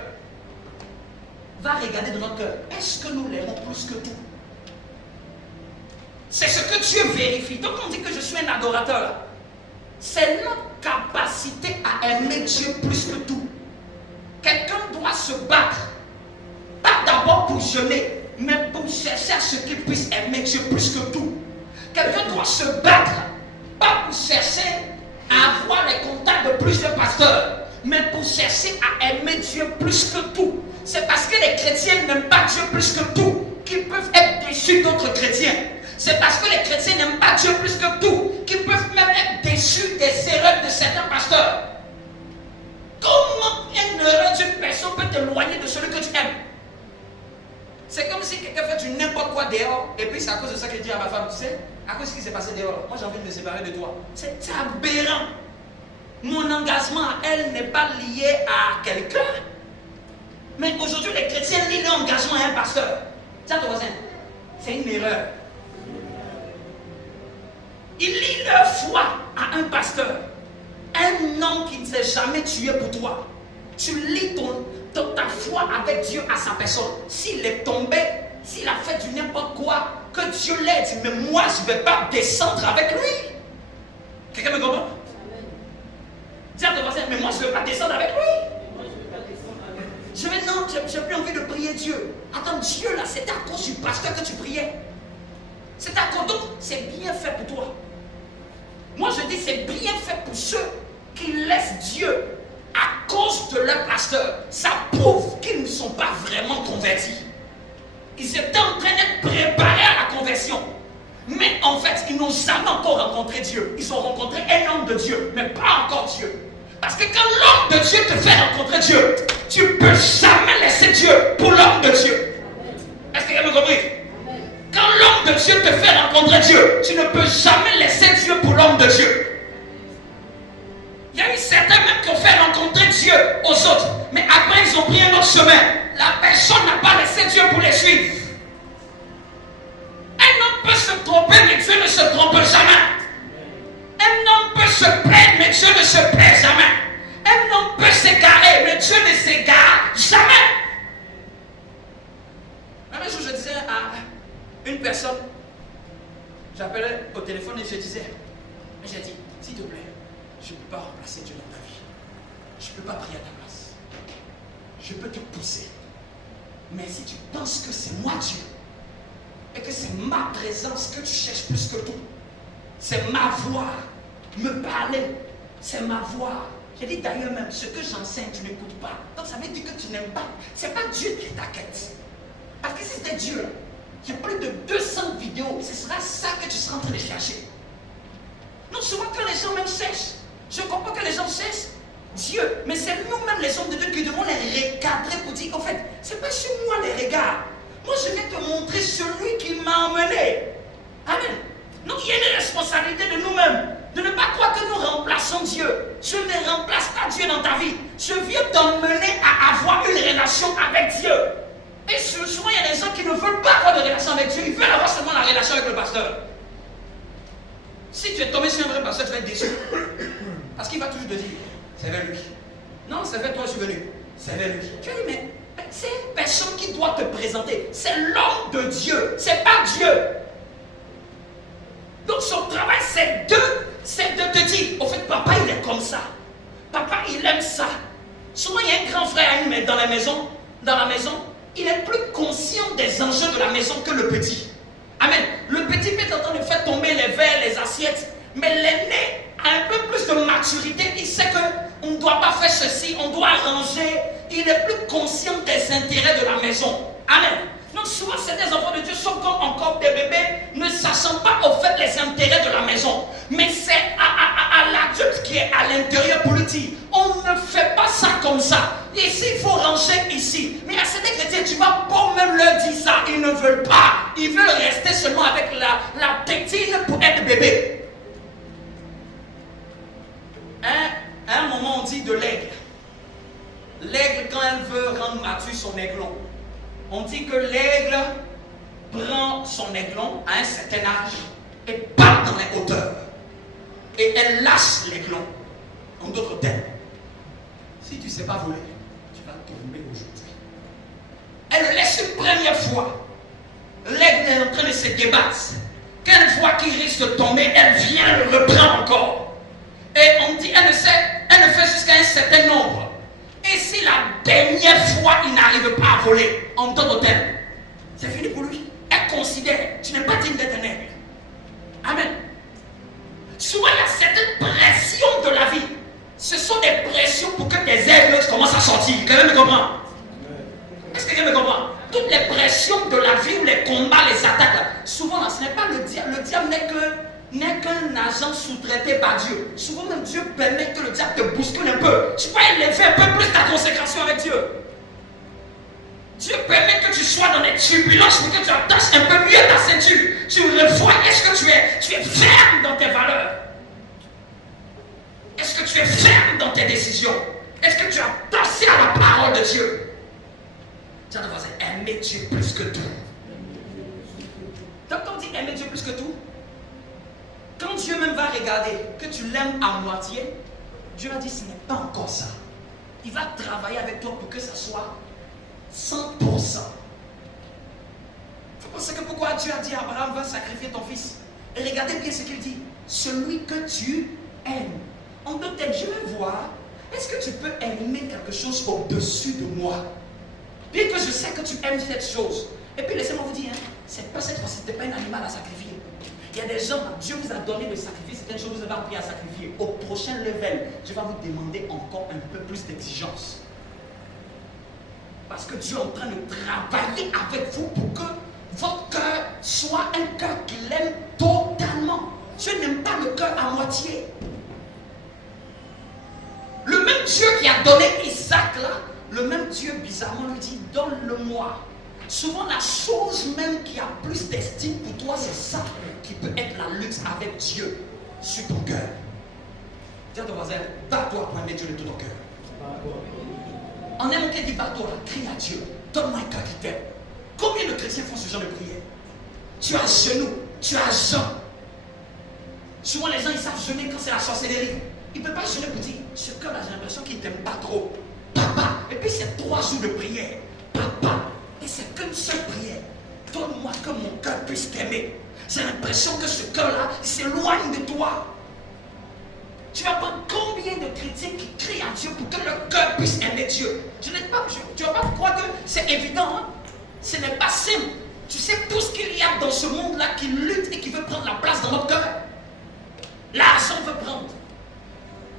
Va regarder dans notre cœur. Est-ce que nous l'aimons plus que tout? C'est ce que Dieu vérifie. Donc on dit que je suis un adorateur là. C'est notre capacité à aimer Dieu plus que tout. Quelqu'un doit se battre, pas d'abord pour jeûner, mais pour chercher à ce qu'il puisse aimer Dieu plus que tout. Quelqu'un doit se battre, pas pour chercher à avoir les contacts de plusieurs pasteurs, mais pour chercher à aimer Dieu plus que tout. C'est parce que les chrétiens n'aiment pas Dieu plus que tout qu'ils peuvent être déçus d'autres chrétiens. C'est parce que les chrétiens n'aiment pas Dieu plus que tout qu'ils peuvent même être déçus des erreurs de certains pasteurs. Comment une erreur d'une personne peut t'éloigner de celui que tu aimes? C'est comme si quelqu'un fait du n'importe quoi dehors, et puis c'est à cause de ça que je dis à ma femme, tu sais, à cause de ce qui s'est passé dehors, moi j'ai envie de me séparer de toi. C'est aberrant. Mon engagement à elle n'est pas lié à quelqu'un. Mais aujourd'hui, les chrétiens lient leur engagement à un pasteur. Tiens ton voisin, c'est une erreur. Ils lient leur foi à un pasteur. Un homme qui ne s'est jamais tué pour toi. Tu lis ta foi avec Dieu à sa personne. S'il est tombé, s'il a fait du n'importe quoi, que Dieu l'aide. Mais moi, je ne vais pas descendre avec lui. Quelqu'un me comprend? Dis à ton voisin, mais moi, je ne vais pas descendre avec lui. Je vais, non, j'ai plus envie de prier Dieu. Attends, Dieu là, c'était à cause du pasteur que tu priais. C'est à cause d'autre, c'est bien fait pour toi. Moi, je dis, c'est bien fait pour ceux qui laissent Dieu à cause de leur pasteur. Ça prouve qu'ils ne sont pas vraiment convertis. Ils étaient en train d'être préparés à la conversion. Mais en fait, ils n'ont jamais encore rencontré Dieu. Ils ont rencontré un homme de Dieu, mais pas encore Dieu. Parce que quand l'homme de Dieu te fait rencontrer Dieu, tu ne peux jamais laisser Dieu pour l'homme de Dieu. Est-ce que vous avez compris? Quand l'homme de Dieu te fait rencontrer Dieu, tu ne peux jamais laisser Dieu pour l'homme de Dieu. Il y a eu certains même qui ont fait rencontrer Dieu aux autres, mais après ils ont pris un autre chemin. La personne n'a pas laissé Dieu pour les suivre. Un homme peut se tromper, mais Dieu ne se trompe jamais. Un homme peut se plaindre, mais Dieu ne se plaît jamais. Un homme peut s'égarer, mais Dieu ne s'égare jamais. Un jour, je disais à une personne, j'appelais au téléphone et je disais, j'ai dit, s'il te plaît, je ne peux pas remplacer Dieu dans ta vie. Je ne peux pas prier à ta place. Je peux te pousser. Mais si tu penses que c'est moi Dieu, et que c'est ma présence que tu cherches plus que tout, c'est ma voix, me parler, c'est ma voix. J'ai dit d'ailleurs même, ce que j'enseigne, tu n'écoutes pas. Donc ça veut dire que tu n'aimes pas. Ce n'est pas Dieu qui est ta quête. Parce que si c'était Dieu, il y a plus de 200 vidéos, ce sera ça que tu seras en train de chercher. Non, souvent quand les gens même cherchent, je comprends que les gens cherchent Dieu, mais c'est nous-mêmes les hommes de Dieu qui devons les recadrer pour dire, en fait, c'est pas sur moi les regards. Moi, je vais te montrer celui qui m'a emmené. Amen. Donc, il y a une responsabilité de nous-mêmes, de ne pas croire que nous remplaçons Dieu. Je ne remplace pas Dieu dans ta vie. Je viens t'emmener à avoir une relation avec Dieu. Et souvent, il y a des gens qui ne veulent pas avoir de relation avec Dieu. Ils veulent avoir seulement la relation avec le pasteur. Si tu es tombé sur un vrai pasteur, tu vas être déçu. Parce qu'il va toujours te dire, c'est vers lui. Non, c'est vers toi, je suis venu. C'est vers lui. Tu vas dire, mais c'est une personne qui doit te présenter. C'est l'homme de Dieu. C'est pas Dieu. Donc son travail, c'est de te dire, au fait, papa, il est comme ça. Papa, il aime ça. Souvent, il y a un grand frère à lui, dans la maison, il est plus conscient des enjeux de la maison que le petit. Amen. Le petit peut être en train de faire tomber les verres, les assiettes, mais l'aîné a un peu plus de maturité. Il sait qu'on ne doit pas faire ceci, on doit ranger. Il est plus conscient des intérêts de la maison. Amen. Donc souvent, certains enfants de Dieu sont comme encore des bébés, ne sachant pas au fait les intérêts de la maison. Mais c'est à l'adulte qui est à l'intérieur pour lui dire, on ne fait pas ça comme ça. Ici, il faut ranger ici. Mais à certains chrétiens, tu vas pas même leur dire ça. Ils ne veulent pas. Ils veulent rester seulement avec la tétine pour être bébé. À un moment, on dit de l'aigle. L'aigle, quand elle veut rendre mature son aiglon, on dit que l'aigle prend son aiglon à un certain âge et part dans les hauteurs. Et elle lâche l'aiglon. En d'autres termes, si tu ne sais pas voler, tu vas tomber aujourd'hui. Elle le laisse une première fois. L'aigle est en train de se débattre. Quelle fois qu'il risque de tomber, elle vient le reprendre encore. Et on dit, elle ne fait jusqu'à un certain nombre. Et si la dernière fois il n'arrive pas à voler, en d'autres termes, c'est fini pour lui. Elle considère, tu n'es pas digne d'être un aigle. Amen. Souvent il y a certaines pressions de la vie. Ce sont des pressions pour que tes aigles commencent à sortir. Quelqu'un me comprend? Est-ce que quelqu'un me comprend? Toutes les pressions de la vie, les combats, les attaques, là, souvent là, ce n'est pas le diable. Le diable n'est qu'un agent sous-traité par Dieu. Souvent même Dieu permet que le diable te bouscule un peu. Tu vas élever un peu plus ta consécration avec Dieu. Dieu permet que tu sois dans des turbulences pour que tu attaches un peu mieux ta ceinture. Tu revois, est-ce que tu es ferme dans tes valeurs? Est-ce que tu es ferme dans tes décisions? Est-ce que tu as pensé à la parole de Dieu? Tu as devoir aimer Dieu plus que tout. Donc on dit aimer Dieu plus que tout. Quand Dieu même va regarder que tu l'aimes à moitié, Dieu va dire ce n'est pas encore ça. Il va travailler avec toi pour que ça soit 100%. Il faut penser que pourquoi Dieu a dit à Abraham va sacrifier ton fils. Et regardez bien ce qu'il dit. Celui que tu aimes. En d'autres termes, je vais voir, est-ce que tu peux aimer quelque chose au-dessus de moi? Bien que je sais que tu aimes cette chose. Et puis laissez-moi vous dire, c'est pas cette fois-ci, ce n'est pas un animal à sacrifier. Il y a des gens, Dieu vous a donné de sacrifier certaines choses, vous avez appris à sacrifier. Au prochain level, je vais vous demander encore un peu plus d'exigence. Parce que Dieu est en train de travailler avec vous pour que votre cœur soit un cœur qu'il aime totalement. Dieu n'aime pas le cœur à moitié. Le même Dieu qui a donné Isaac là, le même Dieu bizarrement lui dit, donne-le-moi. Souvent la chose même qui a plus d'estime pour toi, c'est ça qui peut être la lutte avec Dieu sur ton cœur. Dis à ton voisin, bats-toi pour aimer Dieu de tout ton cœur. En un mot qui dit bats-toi, crie à Dieu, donne-moi un cœur qui t'aime. Combien de chrétiens font ce genre de prière? Tu as genou, tu as jeûne. Souvent les gens ils savent jeûner quand c'est la sorcellerie. Ils ne peuvent pas jeûner pour dire, ce cœur-là j'ai l'impression qu'il ne t'aime pas trop. Papa, et puis c'est 3 jours de prière. Papa, et c'est qu'une seule prière. Donne-moi que mon cœur puisse t'aimer. J'ai l'impression que ce cœur-là s'éloigne de toi. Tu vas prendre combien de chrétiens qui crient à Dieu pour que le cœur puisse aimer Dieu? Tu ne vas pas croire que c'est évident. Hein? Ce n'est pas simple. Tu sais tout ce qu'il y a dans ce monde-là qui lutte et qui veut prendre la place dans notre cœur. L'argent veut prendre.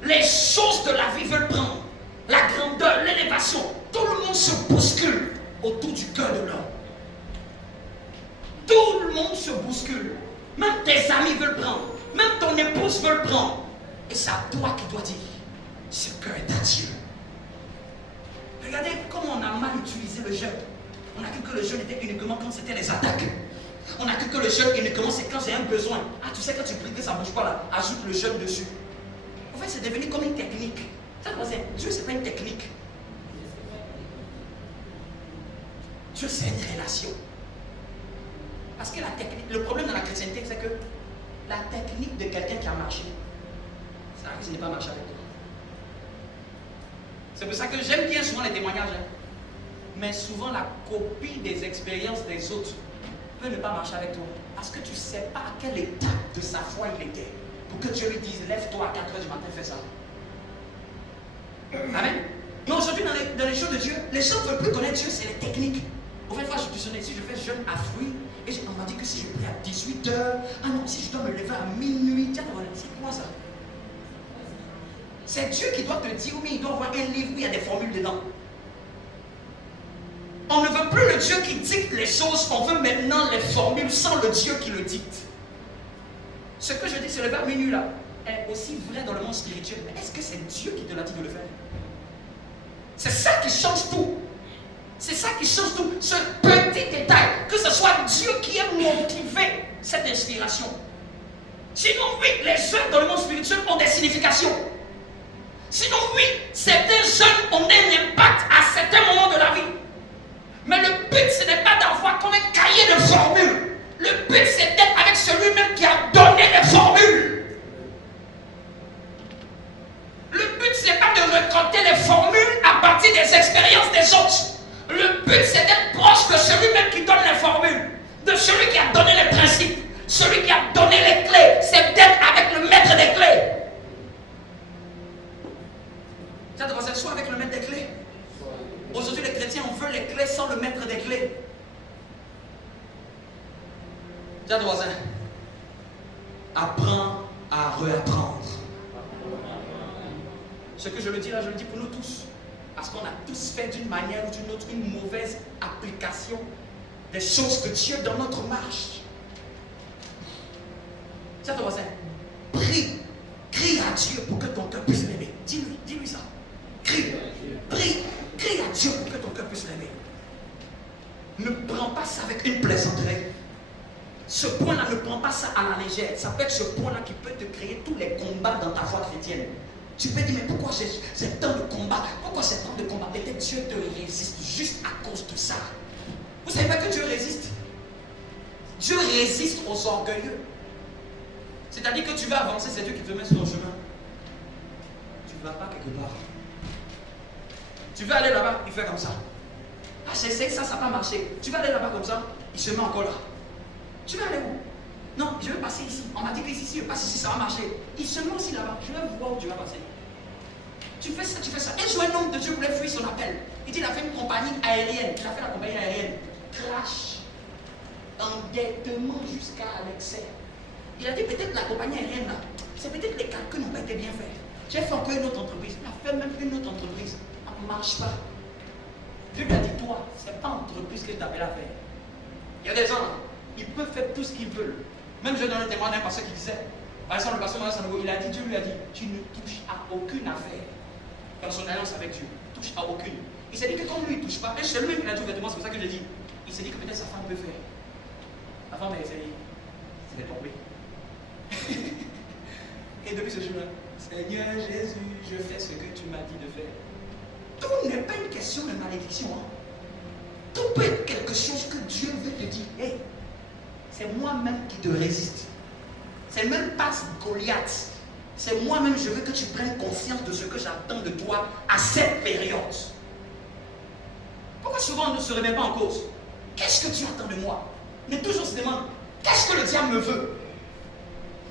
Les choses de la vie veulent prendre. La grandeur, l'élévation. Tout le monde se bouscule autour du cœur de l'homme. Tout le monde se bouscule. Même tes amis veulent prendre. Même ton épouse veut le prendre. Et c'est à toi qui dois dire, ce cœur est à Dieu. Regardez comment on a mal utilisé le jeûne. On a cru que le jeûne était uniquement quand c'était les attaques. On a cru que le jeûne uniquement c'est quand j'ai un besoin. Ah, tu sais, quand tu pries que ça ne bouge pas là, ajoute le jeûne dessus. En fait, c'est devenu comme une technique. Ça, Dieu, c'est pas une technique. Dieu, c'est une relation. Parce que la technique, le problème dans la chrétienté, c'est que la technique de quelqu'un qui a marché, ça arrive, ce n'est pas marché avec toi. C'est pour ça que j'aime bien souvent les témoignages. Hein. Mais souvent, la copie des expériences des autres peut ne pas marcher avec toi. Parce que tu ne sais pas à quelle étape de sa foi il était. Pour que Dieu lui dise, lève-toi à 4 h du matin, fais ça. Amen. Mais aujourd'hui, dans les choses de Dieu, les gens ne veulent plus connaître Dieu, c'est les techniques. Au fait, je suis sonné, si je fais jeûne à fruits, et on m'a dit que si je prie à 18 h, ah non, si je dois me lever à minuit, tiens, c'est quoi ça? C'est Dieu qui doit te dire, oui, il doit avoir un livre où il y a des formules dedans. On ne veut plus le Dieu qui dicte les choses, on veut maintenant les formules sans le Dieu qui le dicte. Ce que je dis, se lever à minuit là, est aussi vrai dans le monde spirituel. Mais est-ce que c'est Dieu qui te l'a dit de le faire? C'est ça qui change tout. C'est ça qui change tout. Ce petit détail, que ce soit Dieu qui ait motivé cette inspiration. Sinon, oui, les jeunes dans le monde spirituel ont des significations. Sinon, oui, certains jeunes ont un impact à certains moments de la vie. Mais le but, ce n'est pas d'avoir comme un cahier de formules. Le but, c'est d'être avec celui-même qui a donné les formules. Le but, ce n'est pas de récolter les formules à partir des expériences des autres. Le but, c'est d'être proche de celui-même qui donne les formules, de celui qui a donné les principes, celui qui a donné les clés. C'est d'être avec le maître des clés. Ça doit être soit avec le maître des clés. Aujourd'hui, les chrétiens, on veut les clés sans le maître des clés. Dis à ton voisin, apprends à réapprendre. Ce que je le dis là, je le dis pour nous tous. Parce qu'on a tous fait d'une manière ou d'une autre une mauvaise application des choses de Dieu dans notre marche. Dis à ton voisin, prie à Dieu pour que ton cœur puisse l'aimer. Dis-lui ça. Crie à Dieu pour que ton cœur puisse l'aimer. Ne prends pas ça avec une plaisanterie. Ce point-là, ne prends pas ça à la légère. Ça peut être ce point-là qui peut te créer tous les combats dans ta foi chrétienne. Tu peux dire, mais pourquoi j'ai tant de combats? Pourquoi j'ai tant de combats? Peut-être Dieu te résiste juste à cause de ça. Vous savez pas que Dieu résiste? Dieu résiste aux orgueilleux. C'est-à-dire que tu vas avancer, c'est Dieu qui te met sur le chemin. Tu ne vas pas quelque part. Tu veux aller là-bas, il fait comme ça. Ah, j'essaie ça, ça n'a pas marché. Tu vas aller là-bas comme ça, il se met encore là. Tu vas aller où? Non, je vais passer ici. On m'a dit que ici, je passe ici, ça va marcher. Il se met aussi là-bas. Je vais voir où tu vas passer. Tu fais ça, tu fais ça. Un jour, un homme de Dieu voulait fuir son appel. Il dit, il a fait une compagnie aérienne. Il a fait la compagnie aérienne. Crash. Endettement jusqu'à l'excès. Il a dit, peut-être la compagnie aérienne là, c'est peut-être les calculs n'ont pas été bien faits. J'ai fait encore une autre entreprise. Il a fait même une autre entreprise. Ça ne marche pas. Dieu lui a dit, toi, ce n'est pas entreprise que je t'appelle à faire. Il y a des gens, ils peuvent faire tout ce qu'ils veulent. Même je donne un témoin d'un pasteur qui disait, par exemple, le pasteur Manas Sanogo, il a dit, Dieu lui a dit, tu ne touches à aucune affaire dans son alliance avec Dieu. Touche à aucune. Il s'est dit que comme lui, il ne touche pas, c'est lui-même qui a dit ouvertement, c'est pour ça que je dis. Il s'est dit que peut-être sa femme peut faire. La femme a essayé. C'est tombé. Et depuis ce jour-là, Seigneur Jésus, je fais ce que tu m'as dit de faire. Tout n'est pas une question de malédiction. Hein. Tout peut être quelque chose que Dieu veut te dire. Hey, c'est moi-même qui te résiste. C'est même pas Goliath. C'est moi-même, je veux que tu prennes conscience de ce que j'attends de toi à cette période. Pourquoi souvent on ne se remet pas en cause? Qu'est-ce que tu attends de moi? Mais toujours se demande, qu'est-ce que le diable me veut?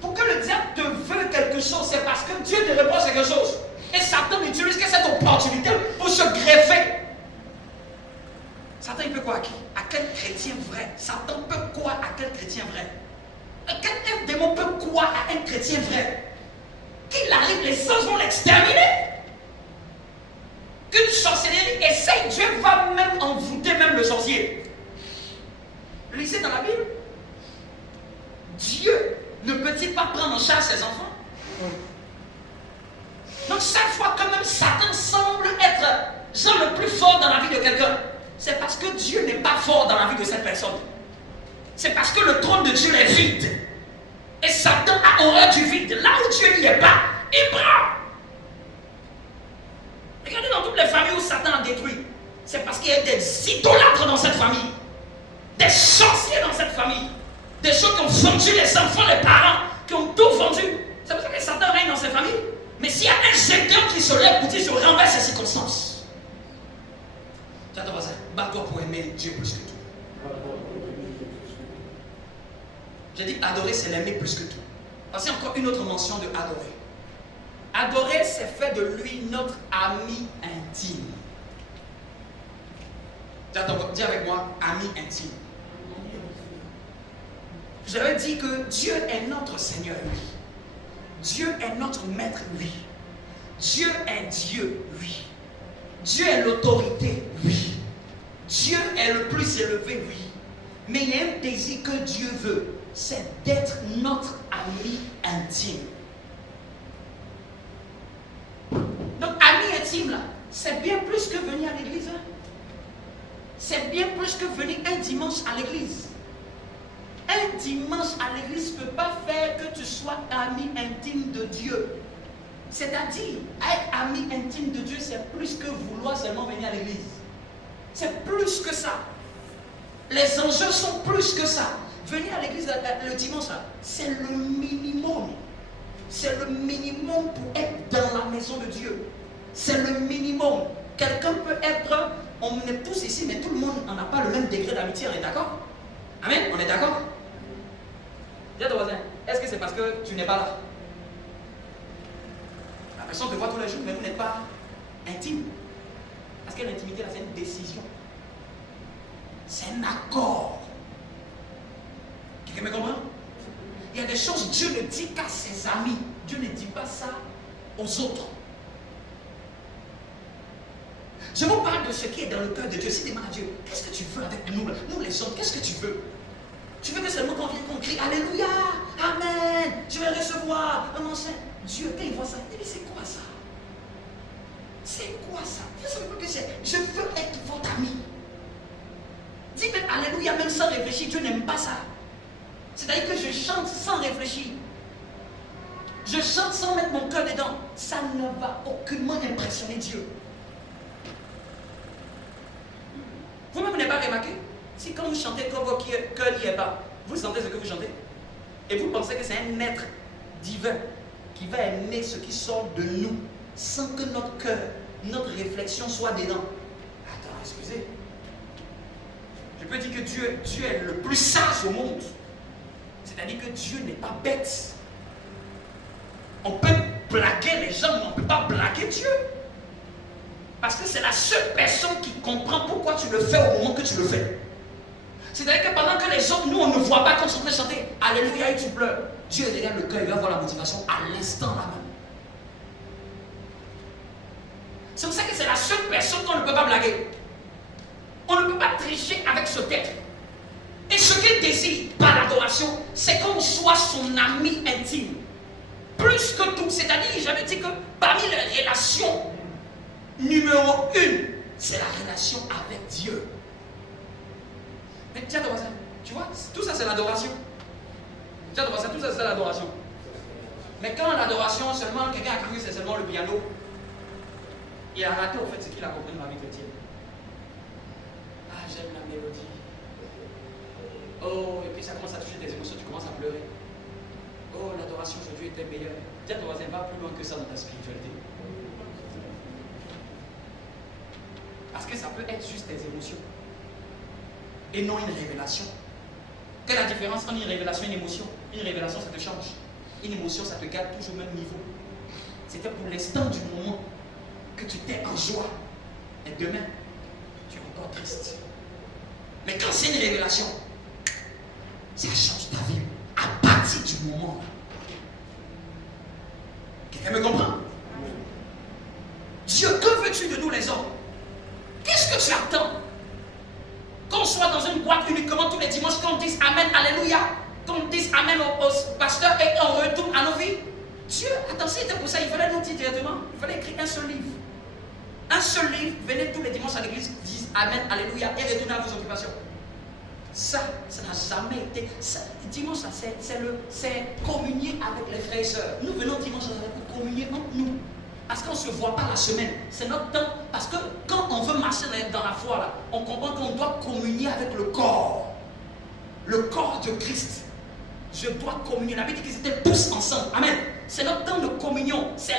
Pour que le diable te veut quelque chose, c'est parce que Dieu te reproche quelque chose. Et Satan utilise cette opportunité pour se greffer. Satan, il peut quoi à qui? À quel chrétien vrai? Satan peut quoi à quel chrétien vrai? Quel démon peut quoi à un chrétien vrai? Qu'il arrive, les anges vont l'exterminer. Qu'une sorcellerie essaye, Dieu va même envoûter même le sorcier. Lisez dans la Bible. Dieu ne peut-il pas prendre en charge ses enfants? Donc chaque fois que même Satan semble être genre le plus fort dans la vie de quelqu'un, c'est parce que Dieu n'est pas fort dans la vie de cette personne. C'est parce que le trône de Dieu est vide. Et Satan a horreur du vide. Là où Dieu n'y est pas, il prend. Regardez dans toutes les familles où Satan a détruit. C'est parce qu'il y a des idolâtres dans cette famille. Des sorciers dans cette famille. Des gens qui ont vendu les enfants, les parents, qui ont tout vendu. C'est pour ça que Satan règne dans cette famille. Mais s'il y a un secteur qui se lève pour dire je renverse ces circonstances. Tu as ton voisin, bats-toi pour aimer Dieu plus que tout. J'ai dit adorer, c'est l'aimer plus que tout. Voici encore une autre mention de adorer. Adorer, c'est faire de lui notre ami intime. Dis avec moi, ami intime. J'avais dit que Dieu est notre Seigneur, lui. Dieu est notre maître, lui. Dieu est Dieu, lui. Dieu est l'autorité, lui. Dieu est le plus élevé, lui. Mais il y a un désir que Dieu veut, c'est d'être notre ami intime. Donc, ami intime, là, c'est bien plus que venir à l'église. Hein? C'est bien plus que venir un dimanche à l'église. Un dimanche à l'église ne peut pas faire que tu sois ami intime de Dieu. C'est-à-dire, être ami intime de Dieu, c'est plus que vouloir seulement venir à l'église. C'est plus que ça. Les enjeux sont plus que ça. Venir à l'église le dimanche, c'est le minimum. C'est le minimum pour être dans la maison de Dieu. C'est le minimum. Quelqu'un peut être, on est tous ici, mais tout le monde n'en a pas le même degré d'amitié, on est d'accord? Amen, on est d'accord? Dis à ton voisin, est-ce que c'est parce que tu n'es pas là? La personne te voit tous les jours, mais vous n'êtes pas intime. Parce que l'intimité, là, c'est une décision. C'est un accord. Quelqu'un me comprend? Il y a des choses, Dieu ne dit qu'à ses amis. Dieu ne dit pas ça aux autres. Je vous parle de ce qui est dans le cœur de Dieu. Si tu demandes à Dieu, qu'est-ce que tu veux avec nous, nous les hommes, qu'est-ce que tu veux? Tu veux que seulement qu'on vienne qu'on crie Alléluia, Amen, je vais recevoir un ancien. Dieu, quand il voit ça, il dit, c'est quoi ça? C'est quoi ça? Je veux être votre ami. Dis même Alléluia, même sans réfléchir, Dieu n'aime pas ça. C'est-à-dire que je chante sans réfléchir. Je chante sans mettre mon cœur dedans. Ça ne va aucunement impressionner Dieu. Vous-même, vous n'avez pas remarqué? Si quand vous chantez, quand votre cœur n'y est pas, vous sentez ce que vous chantez. Et vous pensez que c'est un être divin qui va aimer ce qui sort de nous sans que notre cœur, notre réflexion soit dedans. Attends, excusez. Je peux dire que Dieu est le plus sage au monde. C'est-à-dire que Dieu n'est pas bête. On peut blaguer les gens, mais on ne peut pas blaguer Dieu. Parce que c'est la seule personne qui comprend pourquoi tu le fais au moment que tu le fais. C'est-à-dire que pendant que les autres, nous, on ne voit pas quand on peut chanter Alléluia et tu pleures. Dieu regarde le cœur, il va voir la motivation à l'instant là même. C'est pour ça que c'est la seule personne qu'on ne peut pas blaguer. On ne peut pas tricher avec ce être. Et ce qu'il désire par l'adoration, c'est qu'on soit son ami intime. Plus que tout. C'est-à-dire, j'avais dit que parmi les relations, numéro 1, c'est la relation avec Dieu. Mais tiens, ton voisin, tu vois, tout ça c'est l'adoration. Tiens, ton voisin, tout ça c'est l'adoration. Mais quand l'adoration, seulement quelqu'un a cru que c'est seulement le piano, il a raté au fait ce qu'il a compris dans la vie chrétienne. Ah, j'aime la mélodie. Oh, et puis ça commence à toucher tes émotions, tu commences à pleurer. Oh, l'adoration aujourd'hui était meilleure. Dis à ton voisin, va plus loin que ça dans ta spiritualité. Parce que ça peut être juste des émotions. Et non une révélation. Quelle est la différence entre une révélation et une émotion? Une révélation, ça te change. Une émotion, ça te garde toujours au même niveau. C'était pour l'instant du moment que tu étais en joie. Et demain, tu es encore triste. une révélation. Ça change ta vie à partir du moment. Quelqu'un me comprend? Dieu, que veux-tu de nous les hommes? Qu'est-ce que tu attends? Qu'on soit dans une boîte uniquement tous les dimanches, qu'on dise Amen, Alléluia, qu'on dise Amen au pasteur et qu'on retourne à nos vies. Dieu, attends, c'était pour ça, il fallait nous dire directement, il fallait écrire un seul livre. Un seul livre, venez tous les dimanches à l'église, disent Amen, Alléluia et retournez à vos occupations. Ça n'a jamais été. Ça, dimanche, c'est communier avec les frères et sœurs. Nous venons dimanche pour communier entre nous. Parce qu'on ne se voit pas la semaine. C'est notre temps. Parce que quand on veut marcher dans la foi, là, on comprend qu'on doit communier avec le corps. Le corps de Christ. Je dois communier. La Bible dit qu'ils étaient tous ensemble. Amen. C'est notre temps de communion. C'est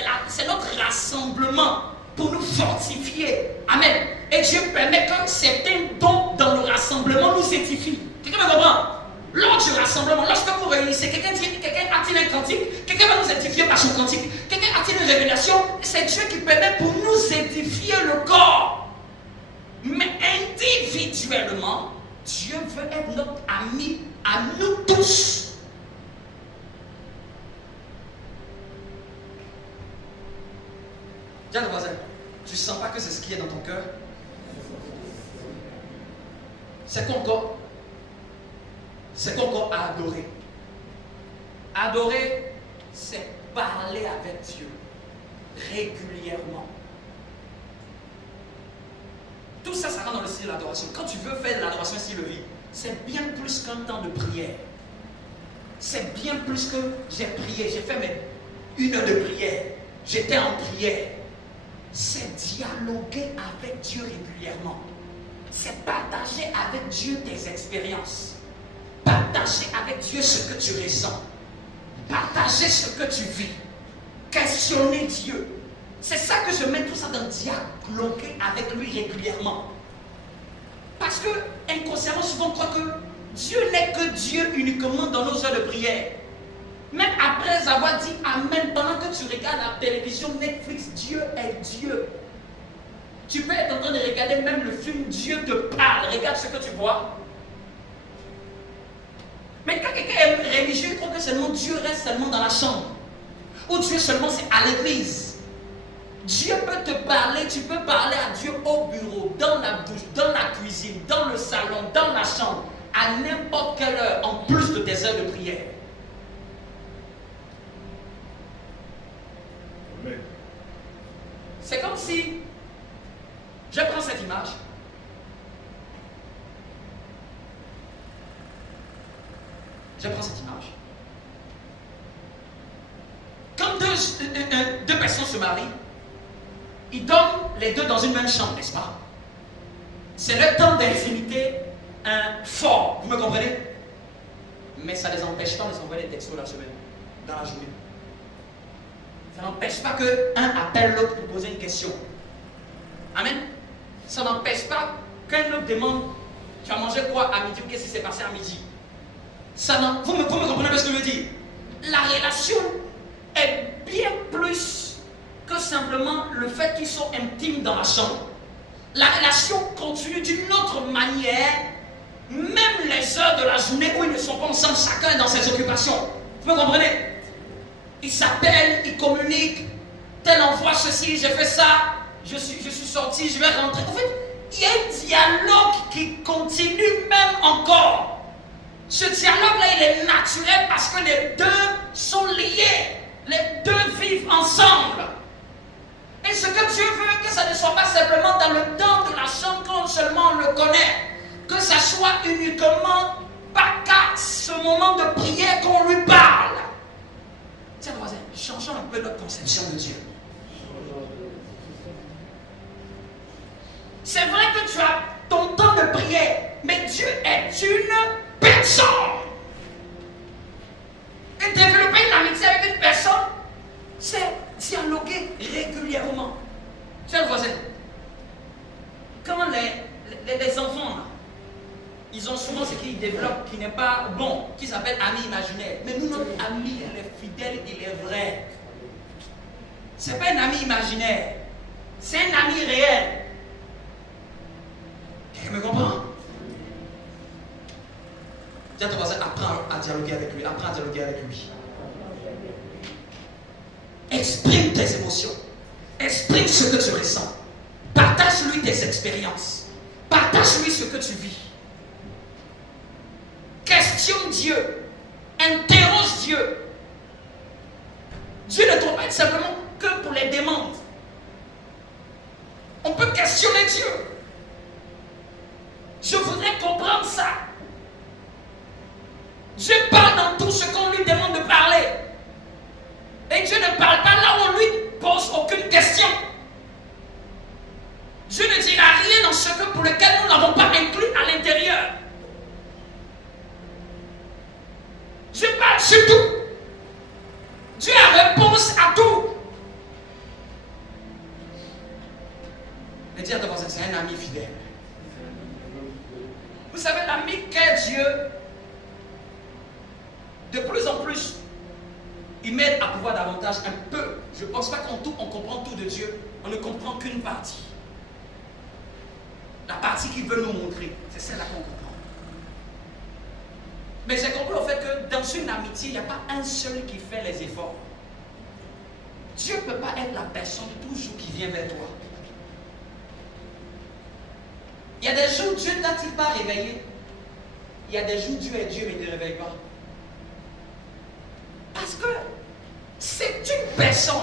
notre rassemblement pour nous fortifier. Amen. Et Dieu permet que certains dons dans le rassemblement nous édifient. Quelqu'un me comprend? Lors du rassemblement, lorsque vous réunissez, quelqu'un a-t-il un cantique? Quelqu'un va nous édifier par son cantique? Quelqu'un a-t-il une révélation? C'est Dieu qui permet pour nous édifier le corps. Mais individuellement, Dieu veut être notre ami à nous tous. Dis à ton voisin, tu ne sens pas que c'est ce qui est dans ton cœur? C'est quoi encore? C'est quoi encore à adorer? Adorer, c'est parler avec Dieu régulièrement. Tout ça, ça rentre dans le style de l'adoration. Quand tu veux faire de l'adoration ici, le vie, c'est bien plus qu'un temps de prière. C'est bien plus que j'ai prié, j'ai fait mes 1 heure de prière. J'étais en prière. C'est dialoguer avec Dieu régulièrement. C'est partager avec Dieu tes expériences. Partager avec Dieu ce que tu ressens. Partager ce que tu vis. Questionner Dieu. C'est ça que je mets tout ça dans dialoguer avec lui régulièrement. Parce que inconsciemment, souvent on croit que Dieu n'est que Dieu uniquement dans nos heures de prière. Même après avoir dit Amen, pendant que tu regardes la télévision, Netflix, Dieu est Dieu. Tu peux être en train de regarder même le film, Dieu te parle, regarde ce que tu vois. Mais quand quelqu'un est religieux, il croit que seulement Dieu reste seulement dans la chambre. Ou Dieu seulement c'est à l'église. Dieu peut te parler, tu peux parler à Dieu au bureau, dans la douche, dans la cuisine, dans le salon, dans la chambre, à n'importe quelle heure, en plus de tes heures de prière. Amen. C'est comme si, je prends cette image, quand deux personnes se marient, ils dorment les deux dans une même chambre, n'est-ce pas? C'est le temps d'intimité fort, vous me comprenez? Mais ça ne les empêche pas de s'envoyer des textos la semaine, dans la journée. Ça n'empêche pas qu'un appelle l'autre pour poser une question. Amen. Ça n'empêche pas qu'un autre demande, tu as mangé quoi à midi ou qu'est-ce qui s'est passé à midi? Vous me comprenez ce que je veux dire? La relation est bien plus que simplement le fait qu'ils sont intimes dans la chambre. La relation continue d'une autre manière, même les heures de la journée où ils ne sont pas ensemble, chacun est dans ses occupations. Vous me comprenez? Ils s'appellent, ils communiquent, tel envoie ceci, j'ai fait ça, je suis sorti, je vais rentrer. En fait, il y a un dialogue qui continue même encore. Ce dialogue-là, il est naturel parce que les deux sont liés. Les deux vivent ensemble. Et ce que Dieu veut, que ça ne soit pas simplement dans le temps de la chambre quand seulement on le connaît. Que ça soit uniquement pas qu'à ce moment de prière qu'on lui parle. Tiens, voisin, changeons un peu notre conception de Dieu. C'est vrai que tu as ton temps de prière, mais Dieu est une personne. Et développer une amitié avec une personne, c'est dialoguer régulièrement. Tiens, le voisin, quand les enfants, là, ils ont souvent ce qu'ils développent qui n'est pas bon, qui s'appelle ami imaginaire. Mais nous, notre ami, il est fidèle, il est vrai. Ce n'est pas un ami imaginaire, c'est un ami réel. Quelqu'un me comprend? Dis à ton voisin, apprends à dialoguer avec lui. Apprends à dialoguer avec lui. Exprime tes émotions. Exprime ce que tu ressens. Partage-lui tes expériences. Partage-lui ce que tu vis. Questionne Dieu. Interroge Dieu. Dieu ne doit pas être simplement que pour les demandes. On peut questionner Dieu. Je voudrais comprendre ça. Dieu parle dans tout ce qu'on lui demande de parler. Et Dieu ne parle pas là où on lui pose aucune question. Dieu ne dira rien dans ce que pour lequel nous n'avons pas inclus à l'intérieur. Dieu parle sur tout. Dieu a réponse à tout. Et dire à ton voisin, c'est un ami fidèle. Vous savez, l'ami qu'est Dieu, de plus en plus, il m'aide à pouvoir davantage un peu. Je ne pense pas qu'en tout, on comprend tout de Dieu. On ne comprend qu'une partie. La partie qu'il veut nous montrer, c'est celle-là qu'on comprend. Mais j'ai compris au fait que dans une amitié, il n'y a pas un seul qui fait les efforts. Dieu ne peut pas être la personne toujours qui vient vers toi. Il y a des jours, Dieu ne t'a-t-il pas réveillé? Il y a des jours, Dieu est Dieu, mais il ne te réveille pas. Parce que c'est une personne.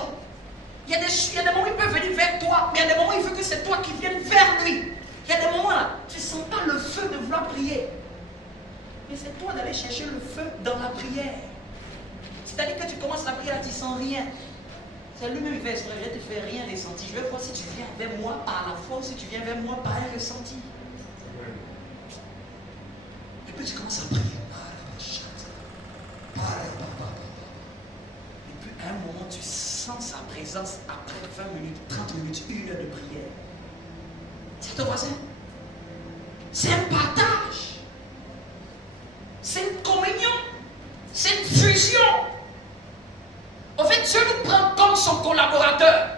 Il y a des moments où il peut venir vers toi, mais il y a des moments où il veut que c'est toi qui viennes vers lui. Il y a des moments là, tu ne sens pas le feu de vouloir prier. Mais c'est toi d'aller chercher le feu dans la prière. C'est-à-dire que tu commences la prière, tu ne sens rien. C'est lui-même qui fait exprès, je ne te fais rien ressentir. Je vais voir si tu viens vers moi par la foi ou si tu viens vers moi par un ressenti. Et puis tu commences à prier. Et puis à un moment, tu sens sa présence après 20 minutes, 30 minutes, 1 heure de prière. C'est ton voisin. C'est un partage. C'est une communion. C'est une fusion. En fait, Dieu nous prend comme son collaborateur.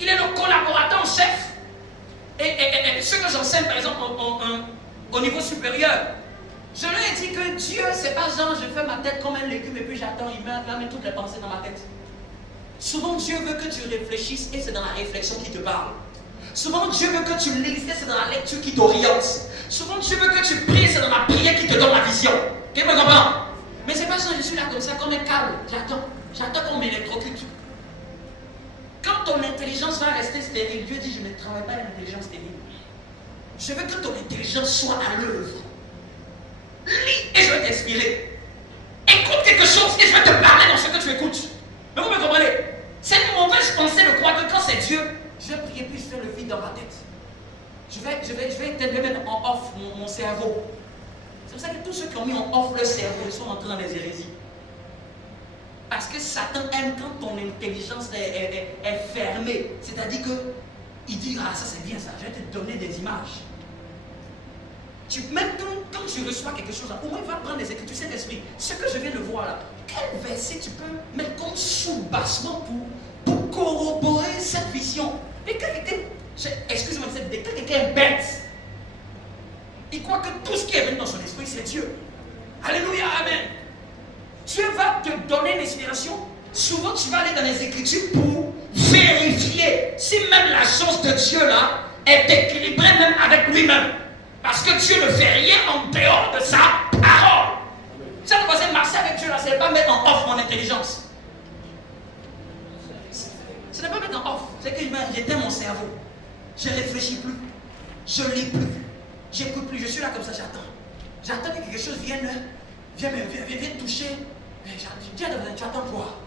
Il est le collaborateur en chef. Et ce que j'enseigne, par exemple, au niveau supérieur, je leur ai dit que Dieu, c'est pas genre je fais ma tête comme un légume et puis j'attends, il met toutes les pensées dans ma tête. Souvent, Dieu veut que tu réfléchisses et c'est dans la réflexion qu'il te parle. Souvent, Dieu veut que tu lises et c'est dans la lecture qui t'oriente. Souvent, Dieu veut que tu pries, c'est dans la prière qui te donne la vision. Tu me comprends? Mais c'est pas ça, je suis là comme ça, comme un câble. J'attends qu'on m'électrocute. Quand ton intelligence va rester stérile, Dieu dit, je ne travaille pas à l'intelligence stérile. Je veux que ton intelligence soit à l'œuvre. Lis et je vais t'inspirer. Écoute quelque chose et je vais te parler dans ce que tu écoutes. Mais vous me comprenez? C'est une mauvaise pensée de croire que quand c'est Dieu, je vais prier puis je fais le vide dans ma tête. Je vais mettre en off mon cerveau. C'est pour ça que tous ceux qui ont mis en off leur cerveau, ils sont entrés dans les hérésies. Parce que Satan aime quand ton intelligence est fermée. C'est-à-dire qu'il dit, ah ça c'est bien ça, je vais te donner des images. Même quand tu reçois quelque chose, au moins il va prendre des écritures, cet esprit. Ce que je viens de voir là, quel verset tu peux mettre comme sous-bassement pour corroborer cette vision? Et quand quelqu'un, excusez-moi, quand quelqu'un est bête, il croit que tout ce qui est venu dans son esprit, c'est Dieu. Alléluia, amen. Dieu va te donner l'inspiration. Souvent, tu vas aller dans les Écritures pour vérifier si même la chose de Dieu là est équilibrée même avec lui-même. Parce que Dieu ne fait rien en dehors de sa parole. Ça ne va pas marcher avec Dieu là, c'est pas mettre en off mon intelligence. Ce n'est pas mettre en off, c'est que j'éteins mon cerveau. Je ne réfléchis plus, je ne lis plus, j'écoute plus, je suis là comme ça, j'attends. J'attends que quelque chose vienne toucher. Tu attends quoi?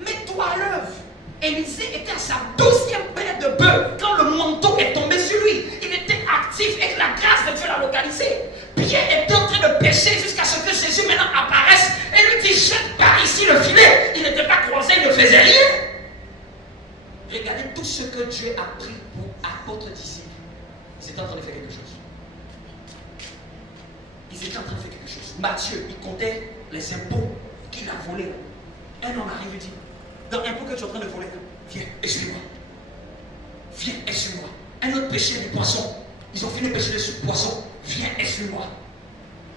Mets-toi à l'œuvre. Élisée était à sa 12e paire de bœufs quand le manteau est tombé sur lui. Il était actif et la grâce de Dieu l'a localisé. Pierre était en train de pêcher jusqu'à ce que Jésus maintenant apparaisse et lui dit, jette par ici le filet. Il n'était pas croisé, il ne faisait rien. Regardez tout ce que Dieu a pris pour apôtres disciples. Ils étaient en train de faire quelque chose. Ils étaient en train de faire quelque chose. Matthieu, il comptait les impôts qu'il a volés. Un homme arrive et dit, dans l'impôt que tu es en train de voler, viens, suis-moi. Viens, suis-moi. Un autre pêcheur du poisson. Ils ont fini de pêcher le poisson. Viens, suis-moi.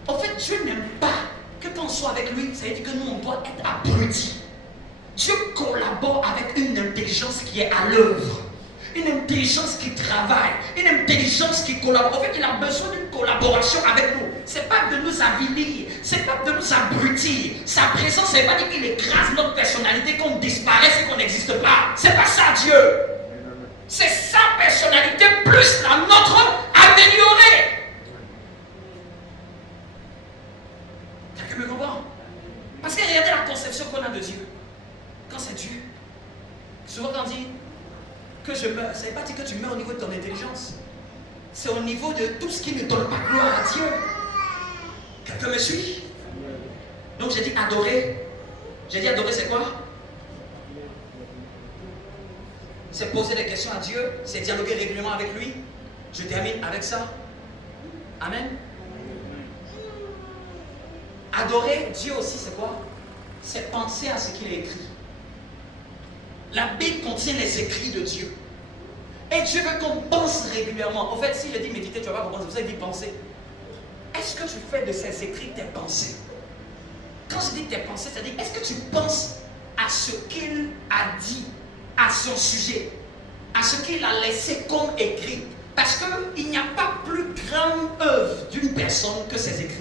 En fait, Dieu n'aime pas que quand on soit avec lui, ça veut dire que nous, on doit être abrutis. Dieu collabore avec une intelligence qui est à l'œuvre. Une intelligence qui travaille, une intelligence qui collabore. En fait, il a besoin d'une collaboration avec nous. Ce n'est pas de nous avilir, ce n'est pas de nous abrutir. Sa présence, ça ne veut pas dire qu'il écrase notre personnalité, qu'on disparaisse et qu'on n'existe pas. C'est pas ça, Dieu. C'est sa personnalité plus la nôtre améliorée. Quelqu'un me comprend? Parce que regardez la conception qu'on a de Dieu. Quand c'est Dieu, souvent quand on dit que je meurs, ça ne veut pas dire que tu meurs au niveau de ton intelligence. C'est au niveau de tout ce qui ne donne pas gloire à Dieu. Quelqu'un me suit? Donc j'ai dit adorer. J'ai dit adorer, c'est quoi? C'est poser des questions à Dieu, c'est dialoguer régulièrement avec lui. Je termine avec ça. Amen. Adorer Dieu aussi, c'est quoi? C'est penser à ce qu'il a écrit. La Bible contient les écrits de Dieu. Et Dieu veut qu'on pense régulièrement. En fait, si je dis méditer, tu vas pas comprendre. C'est pour ça qu'il dit penser. Est-ce que tu fais de ces écrits tes pensées? Quand je dis tes pensées, c'est-à-dire, est-ce que tu penses à ce qu'il a dit à son sujet, à ce qu'il a laissé comme écrit? Parce qu'il n'y a pas plus grande œuvre d'une personne que ses écrits.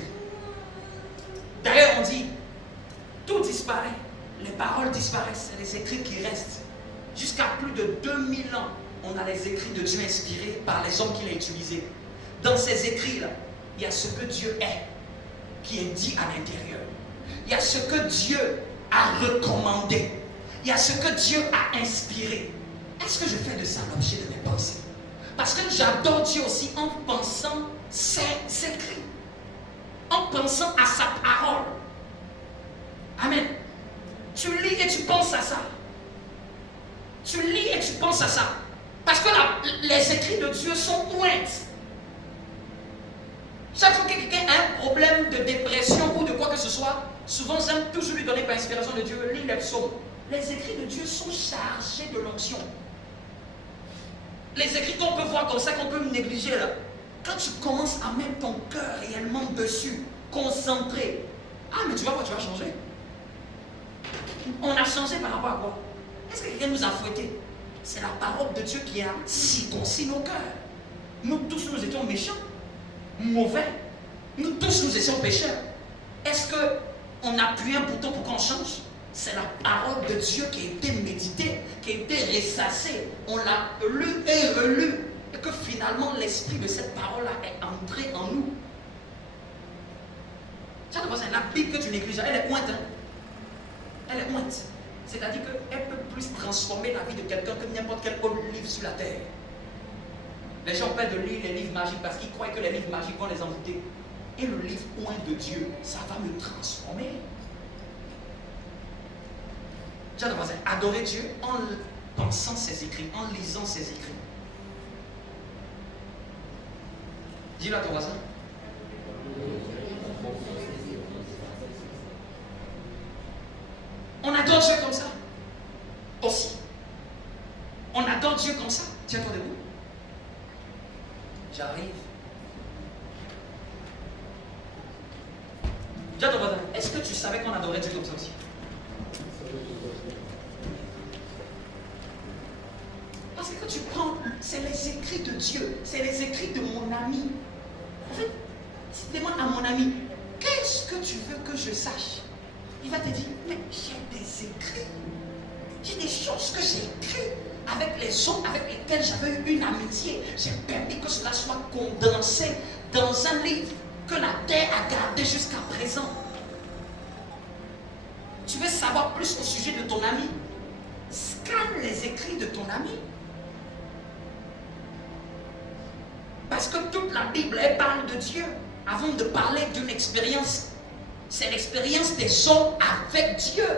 D'ailleurs, on dit, tout disparaît. Les paroles disparaissent, c'est les écrits qui restent. Jusqu'à plus de 2000 ans, on a les écrits de Dieu inspirés par les hommes qu'il a utilisés. Dans ces écrits-là, il y a ce que Dieu est, qui est dit à l'intérieur. Il y a ce que Dieu a recommandé. Il y a ce que Dieu a inspiré. Est-ce que je fais de ça l'objet de mes pensées? Parce que j'adore Dieu aussi en pensant ses écrits, en pensant à sa parole. Amen. Tu lis et tu penses à ça. Tu lis et tu penses à ça. Parce que les écrits de Dieu sont pointes. Chaque fois que quelqu'un a un problème de dépression ou de quoi que ce soit, souvent j'aime toujours lui donner par inspiration de Dieu, lis les psaumes. Les écrits de Dieu sont chargés de l'onction. Les écrits qu'on peut voir comme ça, qu'on peut négliger là. Quand tu commences à mettre ton cœur réellement dessus, concentré, ah mais tu vas voir, tu vas changer. On a changé par rapport à quoi? Est-ce que quelqu'un nous a fouettés? C'est la parole de Dieu qui a circoncis nos cœurs. Nous tous, nous étions méchants, mauvais. Nous tous, nous étions pécheurs. Est-ce qu'on a appuyé un bouton pour qu'on change? C'est la parole de Dieu qui a été méditée, qui a été ressassée. On l'a lu et relu. Et que finalement, l'esprit de cette parole-là est entré en nous. Ça, c'est la Bible que tu négliges. Elle est pointe. Hein? Elle est pointe. C'est-à-dire qu'elle peut plus transformer la vie de quelqu'un que n'importe quel autre livre sur la terre. Les gens peuvent de lire les livres magiques parce qu'ils croient que les livres magiques vont les envoûter. Et le livre point de Dieu, ça va me transformer. Tu vas adorer Dieu en pensant ses écrits, en lisant ses écrits. Dis-le à ton voisin. On adore Dieu comme ça. Aussi. On adore Dieu comme ça. Tiens-toi debout. J'arrive. Dis à ton voisin, est-ce que tu savais qu'on adorait Dieu comme ça aussi? Parce que quand tu prends, c'est les écrits de Dieu, c'est les écrits de mon ami. En fait, si tu demandes à mon ami, qu'est-ce que tu veux que je sache? Il va te dire, mais j'ai des écrits. J'ai des choses que j'ai écrites avec les hommes avec lesquels j'avais eu une amitié. J'ai permis que cela soit condensé dans un livre que la terre a gardé jusqu'à présent. Tu veux savoir plus au sujet de ton ami? Scanne les écrits de ton ami. Parce que toute la Bible, elle parle de Dieu. Avant de parler d'une expérience, c'est l'expérience des hommes avec Dieu.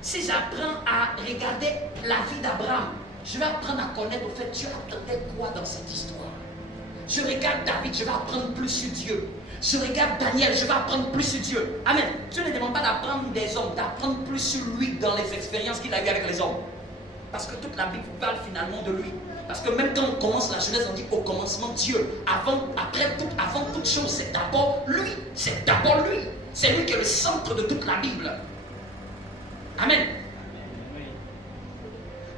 Si j'apprends à regarder la vie d'Abraham, je vais apprendre à connaître au fait Dieu attendait quoi dans cette histoire. Je regarde David, je vais apprendre plus sur Dieu. Je regarde Daniel, je vais apprendre plus sur Dieu. Amen. Dieu ne demande pas d'apprendre des hommes, d'apprendre plus sur lui dans les expériences qu'il a eues avec les hommes. Parce que toute la Bible parle finalement de lui. Parce que même quand on commence la Genèse, on dit au commencement Dieu. Avant toute chose, c'est d'abord lui. C'est d'abord lui. C'est lui qui est le centre de toute la Bible. Amen.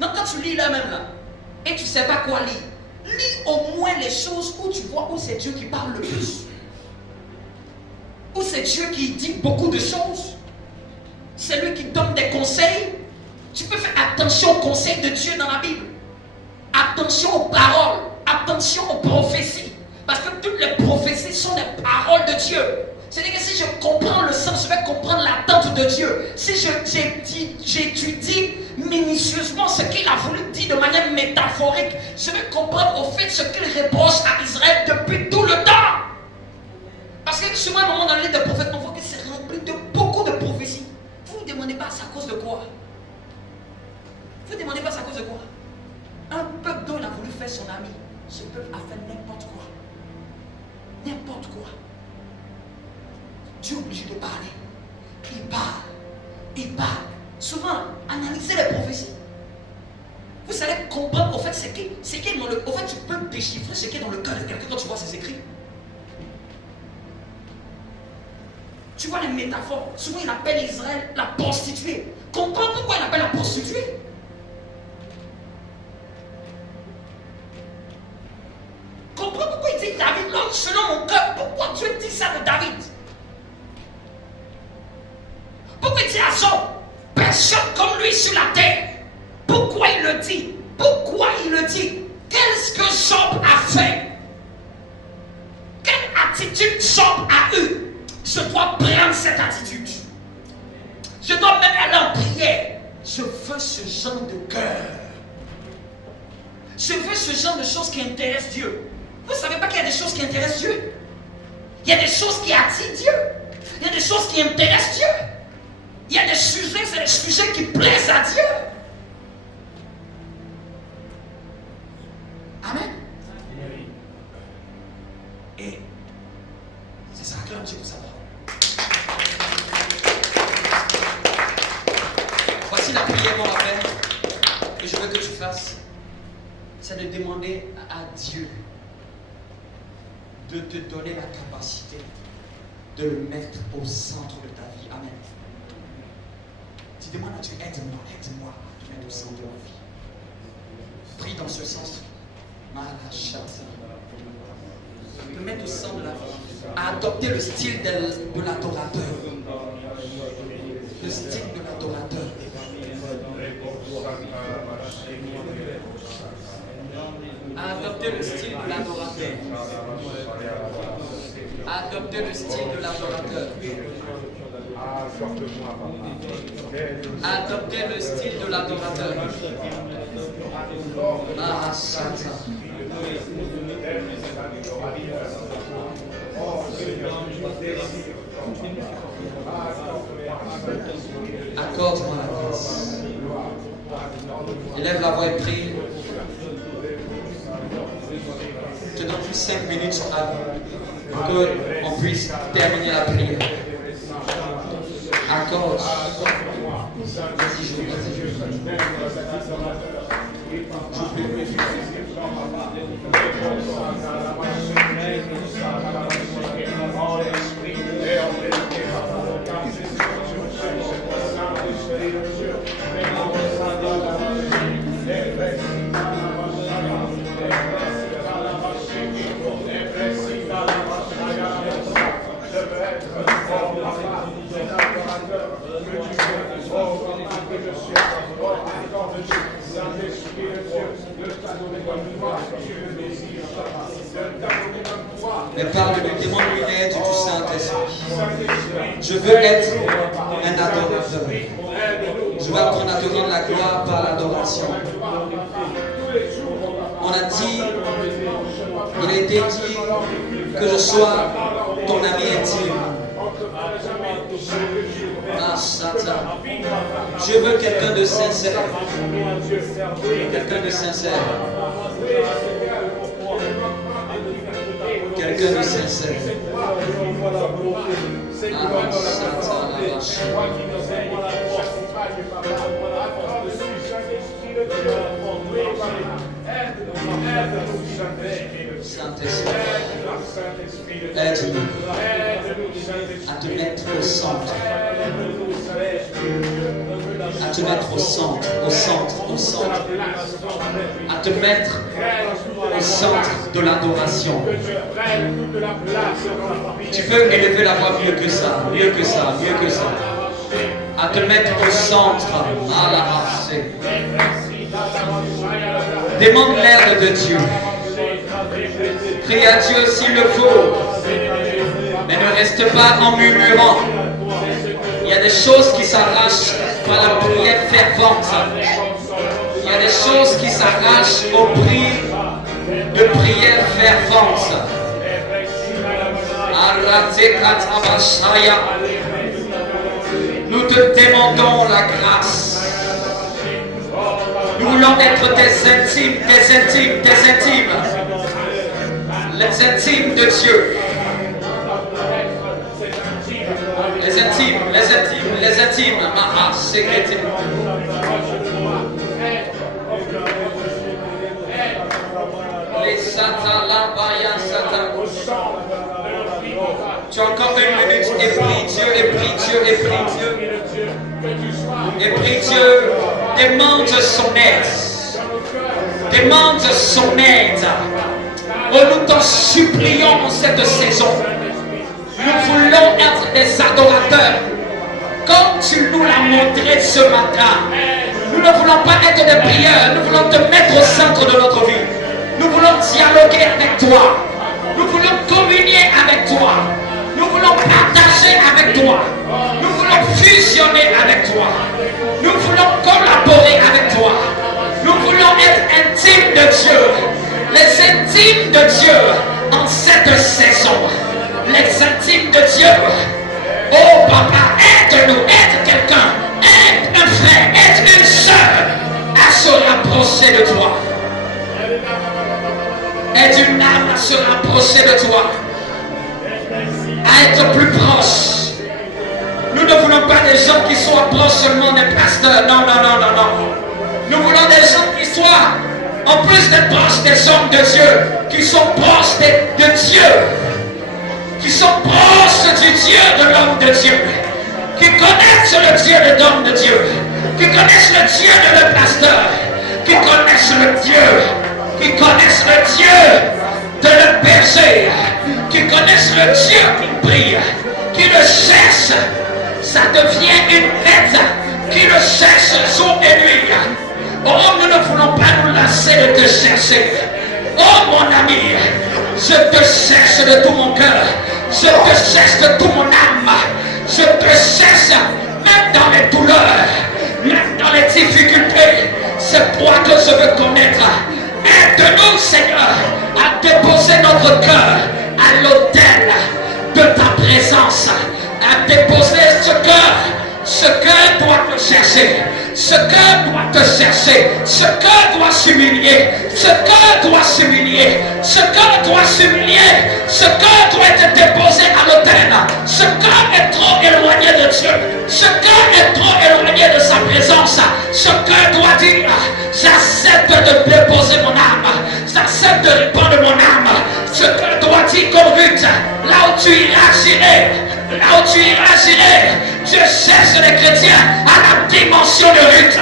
Donc quand tu lis là même là, et tu ne sais pas quoi lire, lis au moins les choses où tu vois où c'est Dieu qui parle le plus. Où c'est Dieu qui dit beaucoup de choses. C'est lui qui donne des conseils. Tu peux faire attention aux conseils de Dieu dans la Bible. Attention aux paroles. Attention aux prophéties. Parce que toutes les prophéties sont des paroles de Dieu. C'est-à-dire que si je comprends le sens, je vais comprendre l'attente de Dieu. Si j'étudie minutieusement ce qu'il a voulu dire de manière métaphorique, je vais comprendre au fait ce qu'il reproche à Israël depuis tout le temps. Parce que souvent, à un moment dans le livre des prophètes, on voit que c'est rempli de beaucoup de prophéties. Vous ne vous demandez pas c'est à cause de quoi. Vous ne demandez pas c'est à cause de quoi. Un peuple dont il a voulu faire son ami, ce peuple a fait n'importe quoi. N'importe quoi. Dieu est obligé de parler. Il parle. Il parle. Souvent, analysez les prophéties. Vous savez comprendre au fait ce qui est dans le. Au fait, tu peux déchiffrer ce qui est dans le cœur de quelqu'un quand tu vois ses écrits. Tu vois les métaphores. Souvent, il appelle Israël la prostituée. Comprends pourquoi il appelle la prostituée. Comprends pourquoi il dit David, l'homme selon mon cœur. Pourquoi Dieu dit ça de David? Pourquoi il dit à Job, personne comme lui sur la terre? Pourquoi il le dit? Pourquoi il le dit? Qu'est-ce que Job a fait? Quelle attitude Job a eue? Je dois prendre cette attitude. Je dois même aller en prière. Je veux ce genre de cœur. Je veux ce genre de choses qui intéressent Dieu. Vous ne savez pas qu'il y a des choses qui intéressent Dieu? Il y a des choses qui attirent Dieu. Il y a des choses qui intéressent Dieu. Il y a des sujets, c'est des sujets qui plaisent à Dieu. Amen. Et c'est ça que Dieu vous apprend. Voici la prière qu'on va faire, et je veux que tu fasses. C'est de demander à Dieu de te donner la capacité de le mettre au centre de ta vie. Amen. Tu demandes à Dieu, aide-moi à te mettre au centre de ma vie. Prie dans ce sens. De mettre au centre de la vie. À adopter le style de l'adorateur. Le style de l'adorateur. À adopter le style de l'adorateur. À adopter le style de l'adorateur. Adopter le style de l'adorateur. Accorde-moi la grâce. Élève la voix et prie. Je te donne juste 5 minutes pour qu'on puisse terminer la prière. Accorde. Vas-y, je Mais parle-lui, demande-lui l'aide du Saint-Esprit. Je veux être un adorateur. Je vais apprendre à te rendre la gloire par l'adoration. On a dit, il a été dit que je sois ton ami intime. Ah, Satan. Je veux quelqu'un de sincère. Quelqu'un de sincère. Quelqu'un de sincère. Ah, Satan, la vache. Saint-Esprit, aide-nous à te mettre au centre. À te mettre au centre, au centre, au centre. À te mettre au centre de l'adoration. Tu peux élever la voix mieux que ça, mieux que ça, mieux que ça. À te mettre au centre, à la race. Demande l'aide de Dieu. Prie à Dieu s'il le faut. Mais ne reste pas en murmurant. Il y a des choses qui s'arrachent par la prière fervente. Il y a des choses qui s'arrachent au prix de prière fervente. Nous te demandons la grâce. Nous voulons être des intimes, des intimes, des intimes. Les intimes de Dieu. Les intimes, les intimes, les intimes. Maha, sécrété. Les Satan, la Baya, Satan. Tu as encore une minute et prie Dieu, et prie Dieu, et prie Dieu. Et prie Dieu. Demande son aide. Demande son aide. Oh, nous t'en supplions en cette saison. Nous voulons être des adorateurs. Comme tu nous l'as montré ce matin. Nous ne voulons pas être des prieurs. Nous voulons te mettre au centre de notre vie. Nous voulons dialoguer avec toi. Nous voulons communier avec toi. Nous voulons partager avec toi. Nous voulons fusionner avec toi. Nous voulons collaborer avec toi. Nous voulons être intimes de Dieu. Les intimes de Dieu en cette saison. Les intimes de Dieu. Oh papa, aide-nous, aide quelqu'un, aide un frère, aide une soeur à se rapprocher de toi. Aide une âme à se rapprocher de toi. À être plus proche. Nous ne voulons pas des gens qui soient proches seulement des pasteurs. Non, non, non, non, non. Nous voulons des gens qui soient, en plus d'être proches des hommes de Dieu, qui sont proches de Dieu. Qui sont proches du Dieu de l'homme de Dieu. Qui connaissent le Dieu de l'homme de Dieu. Qui connaissent le Dieu de le pasteur. Qui connaissent le Dieu. Qui connaissent le Dieu de le berger. Qui connaissent le Dieu qui prie. Qui le cherche. Ça devient une quête. Qui le cherche jour et nuit. Oh, nous ne voulons pas nous lasser de te chercher. Oh mon ami, je te cherche de tout mon cœur. Je te cherche de toute mon âme. Je te cherche même dans les douleurs, même dans les difficultés. C'est toi que je veux connaître. Aide-nous, Seigneur, à déposer notre cœur à l'autel de ta présence. À déposer ce cœur. Ce cœur doit te chercher. Ce cœur doit te chercher. Ce cœur doit s'humilier. Ce cœur doit s'humilier. Ce cœur doit s'humilier. Ce cœur doit être déposé à l'autel. Ce cœur est trop éloigné de Dieu. Ce cœur est trop éloigné de sa présence. Ce cœur doit dire, j'accepte de déposer mon âme. J'accepte de répandre mon âme. Ce cœur doit dire comme Ruth, là où tu iras, j'irai. Là où tu iras, j'irai. Je cherche les chrétiens à la dimension de Ruth.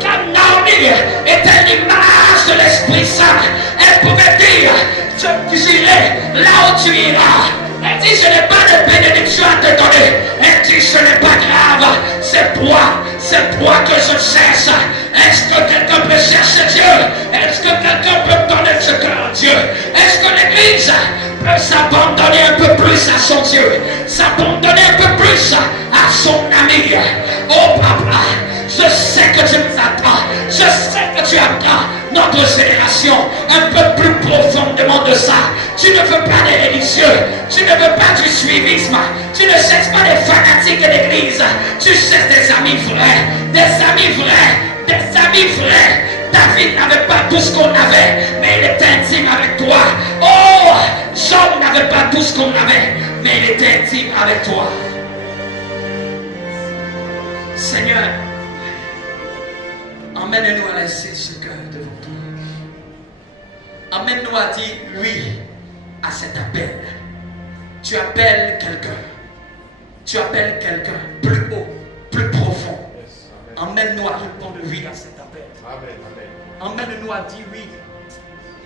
Car Naomi était l'image de l'Esprit Saint. Elle pouvait dire, j'irai là où tu iras. Elle dit, je n'ai pas de bénédiction à te donner. Elle dit, ce n'est pas grave. C'est toi que je cherche. Est-ce que quelqu'un peut chercher Dieu? Est-ce que quelqu'un peut donner ce cœur à Dieu? Est-ce que l'Église peut s'abandonner un peu plus à son Dieu? S'abandonner un peu plus à son ami? Oh papa, je sais que tu nous attends. Je sais que tu attends notre génération un peu plus profondément de ça. Tu ne veux pas des religieux. Tu ne veux pas du suivisme. Tu ne cherches pas des fanatiques de l'église. Tu cherches des amis vrais. Des amis vrais. Des amis vrais. David n'avait pas tout ce qu'on avait, mais il était intime avec toi. Oh, Job n'avait pas tout ce qu'on avait, mais il était intime avec toi. Seigneur, emmène-nous à laisser ce cœur devant toi. Emmène-nous à dire oui à cet appel. Tu appelles quelqu'un. Tu appelles quelqu'un plus haut, plus profond. Emmène-nous à répondre oui à cet appel. Emmène-nous à dire oui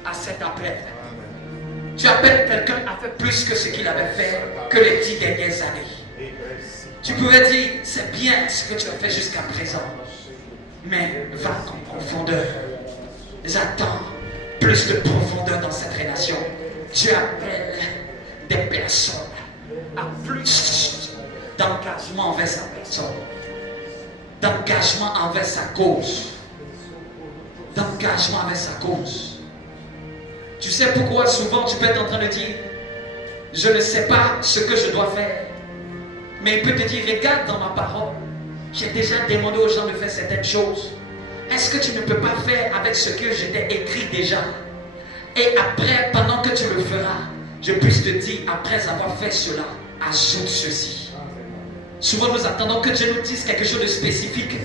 à cet appel. Tu appelles quelqu'un à faire plus que ce qu'il avait fait que les 10 dernières années. Tu pouvais dire, c'est bien ce que tu as fait jusqu'à présent, mais va en profondeur. J'attends plus de profondeur dans cette relation. Tu appelles des personnes à plus d'engagement envers sa personne, d'engagement envers sa cause, d'engagement envers sa cause. Tu sais pourquoi souvent tu peux être en train de dire, je ne sais pas ce que je dois faire. Mais il peut te dire, regarde dans ma parole, j'ai déjà demandé aux gens de faire certaines choses. Est-ce que tu ne peux pas faire avec ce que je t'ai écrit déjà? Et après, pendant que tu le feras, je puisse te dire, après avoir fait cela, ajoute ceci. Souvent nous attendons que Dieu nous dise quelque chose de spécifique.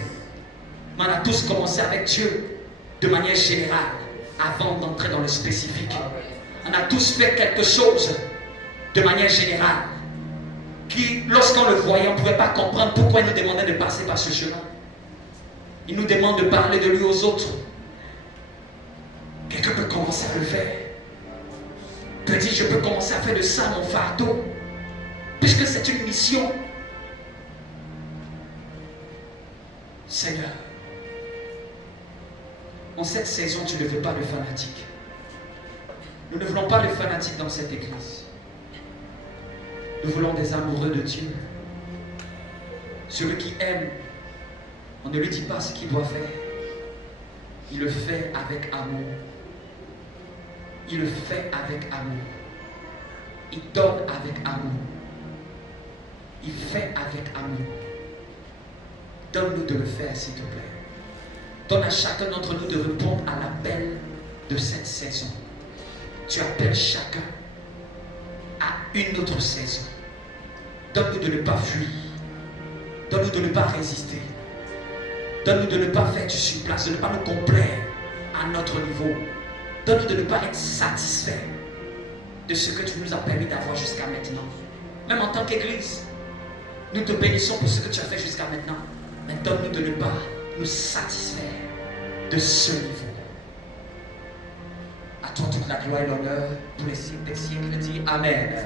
Mais on a tous commencé avec Dieu de manière générale avant d'entrer dans le spécifique. On a tous fait quelque chose de manière générale qui, lorsqu'on le voyait, on ne pouvait pas comprendre pourquoi il nous demandait de passer par ce chemin. Il nous demande de parler de lui aux autres. Quelqu'un peut commencer à le faire. Peut dire, je peux commencer à faire de ça mon fardeau, puisque c'est une mission. Seigneur, en cette saison, tu ne veux pas de fanatiques. Nous ne voulons pas de fanatiques dans cette église. Nous voulons des amoureux de Dieu. Celui qui aime, on ne lui dit pas ce qu'il doit faire. Il le fait avec amour. Il le fait avec amour. Il donne avec amour. Il fait avec amour. Donne-nous de le faire, s'il te plaît. Donne à chacun d'entre nous de répondre à l'appel de cette saison. Tu appelles chacun à une autre saison. Donne-nous de ne pas fuir. Donne-nous de ne pas résister. Donne-nous de ne pas faire du surplace, de ne pas nous complaire à notre niveau. Donne-nous de ne pas être satisfait de ce que tu nous as permis d'avoir jusqu'à maintenant. Même en tant qu'Église, nous te bénissons pour ce que tu as fait jusqu'à maintenant. Mais donne-nous de ne pas nous satisfaire de ce niveau. À toi toute la gloire et l'honneur pour les siècles des siècles. Dis Amen.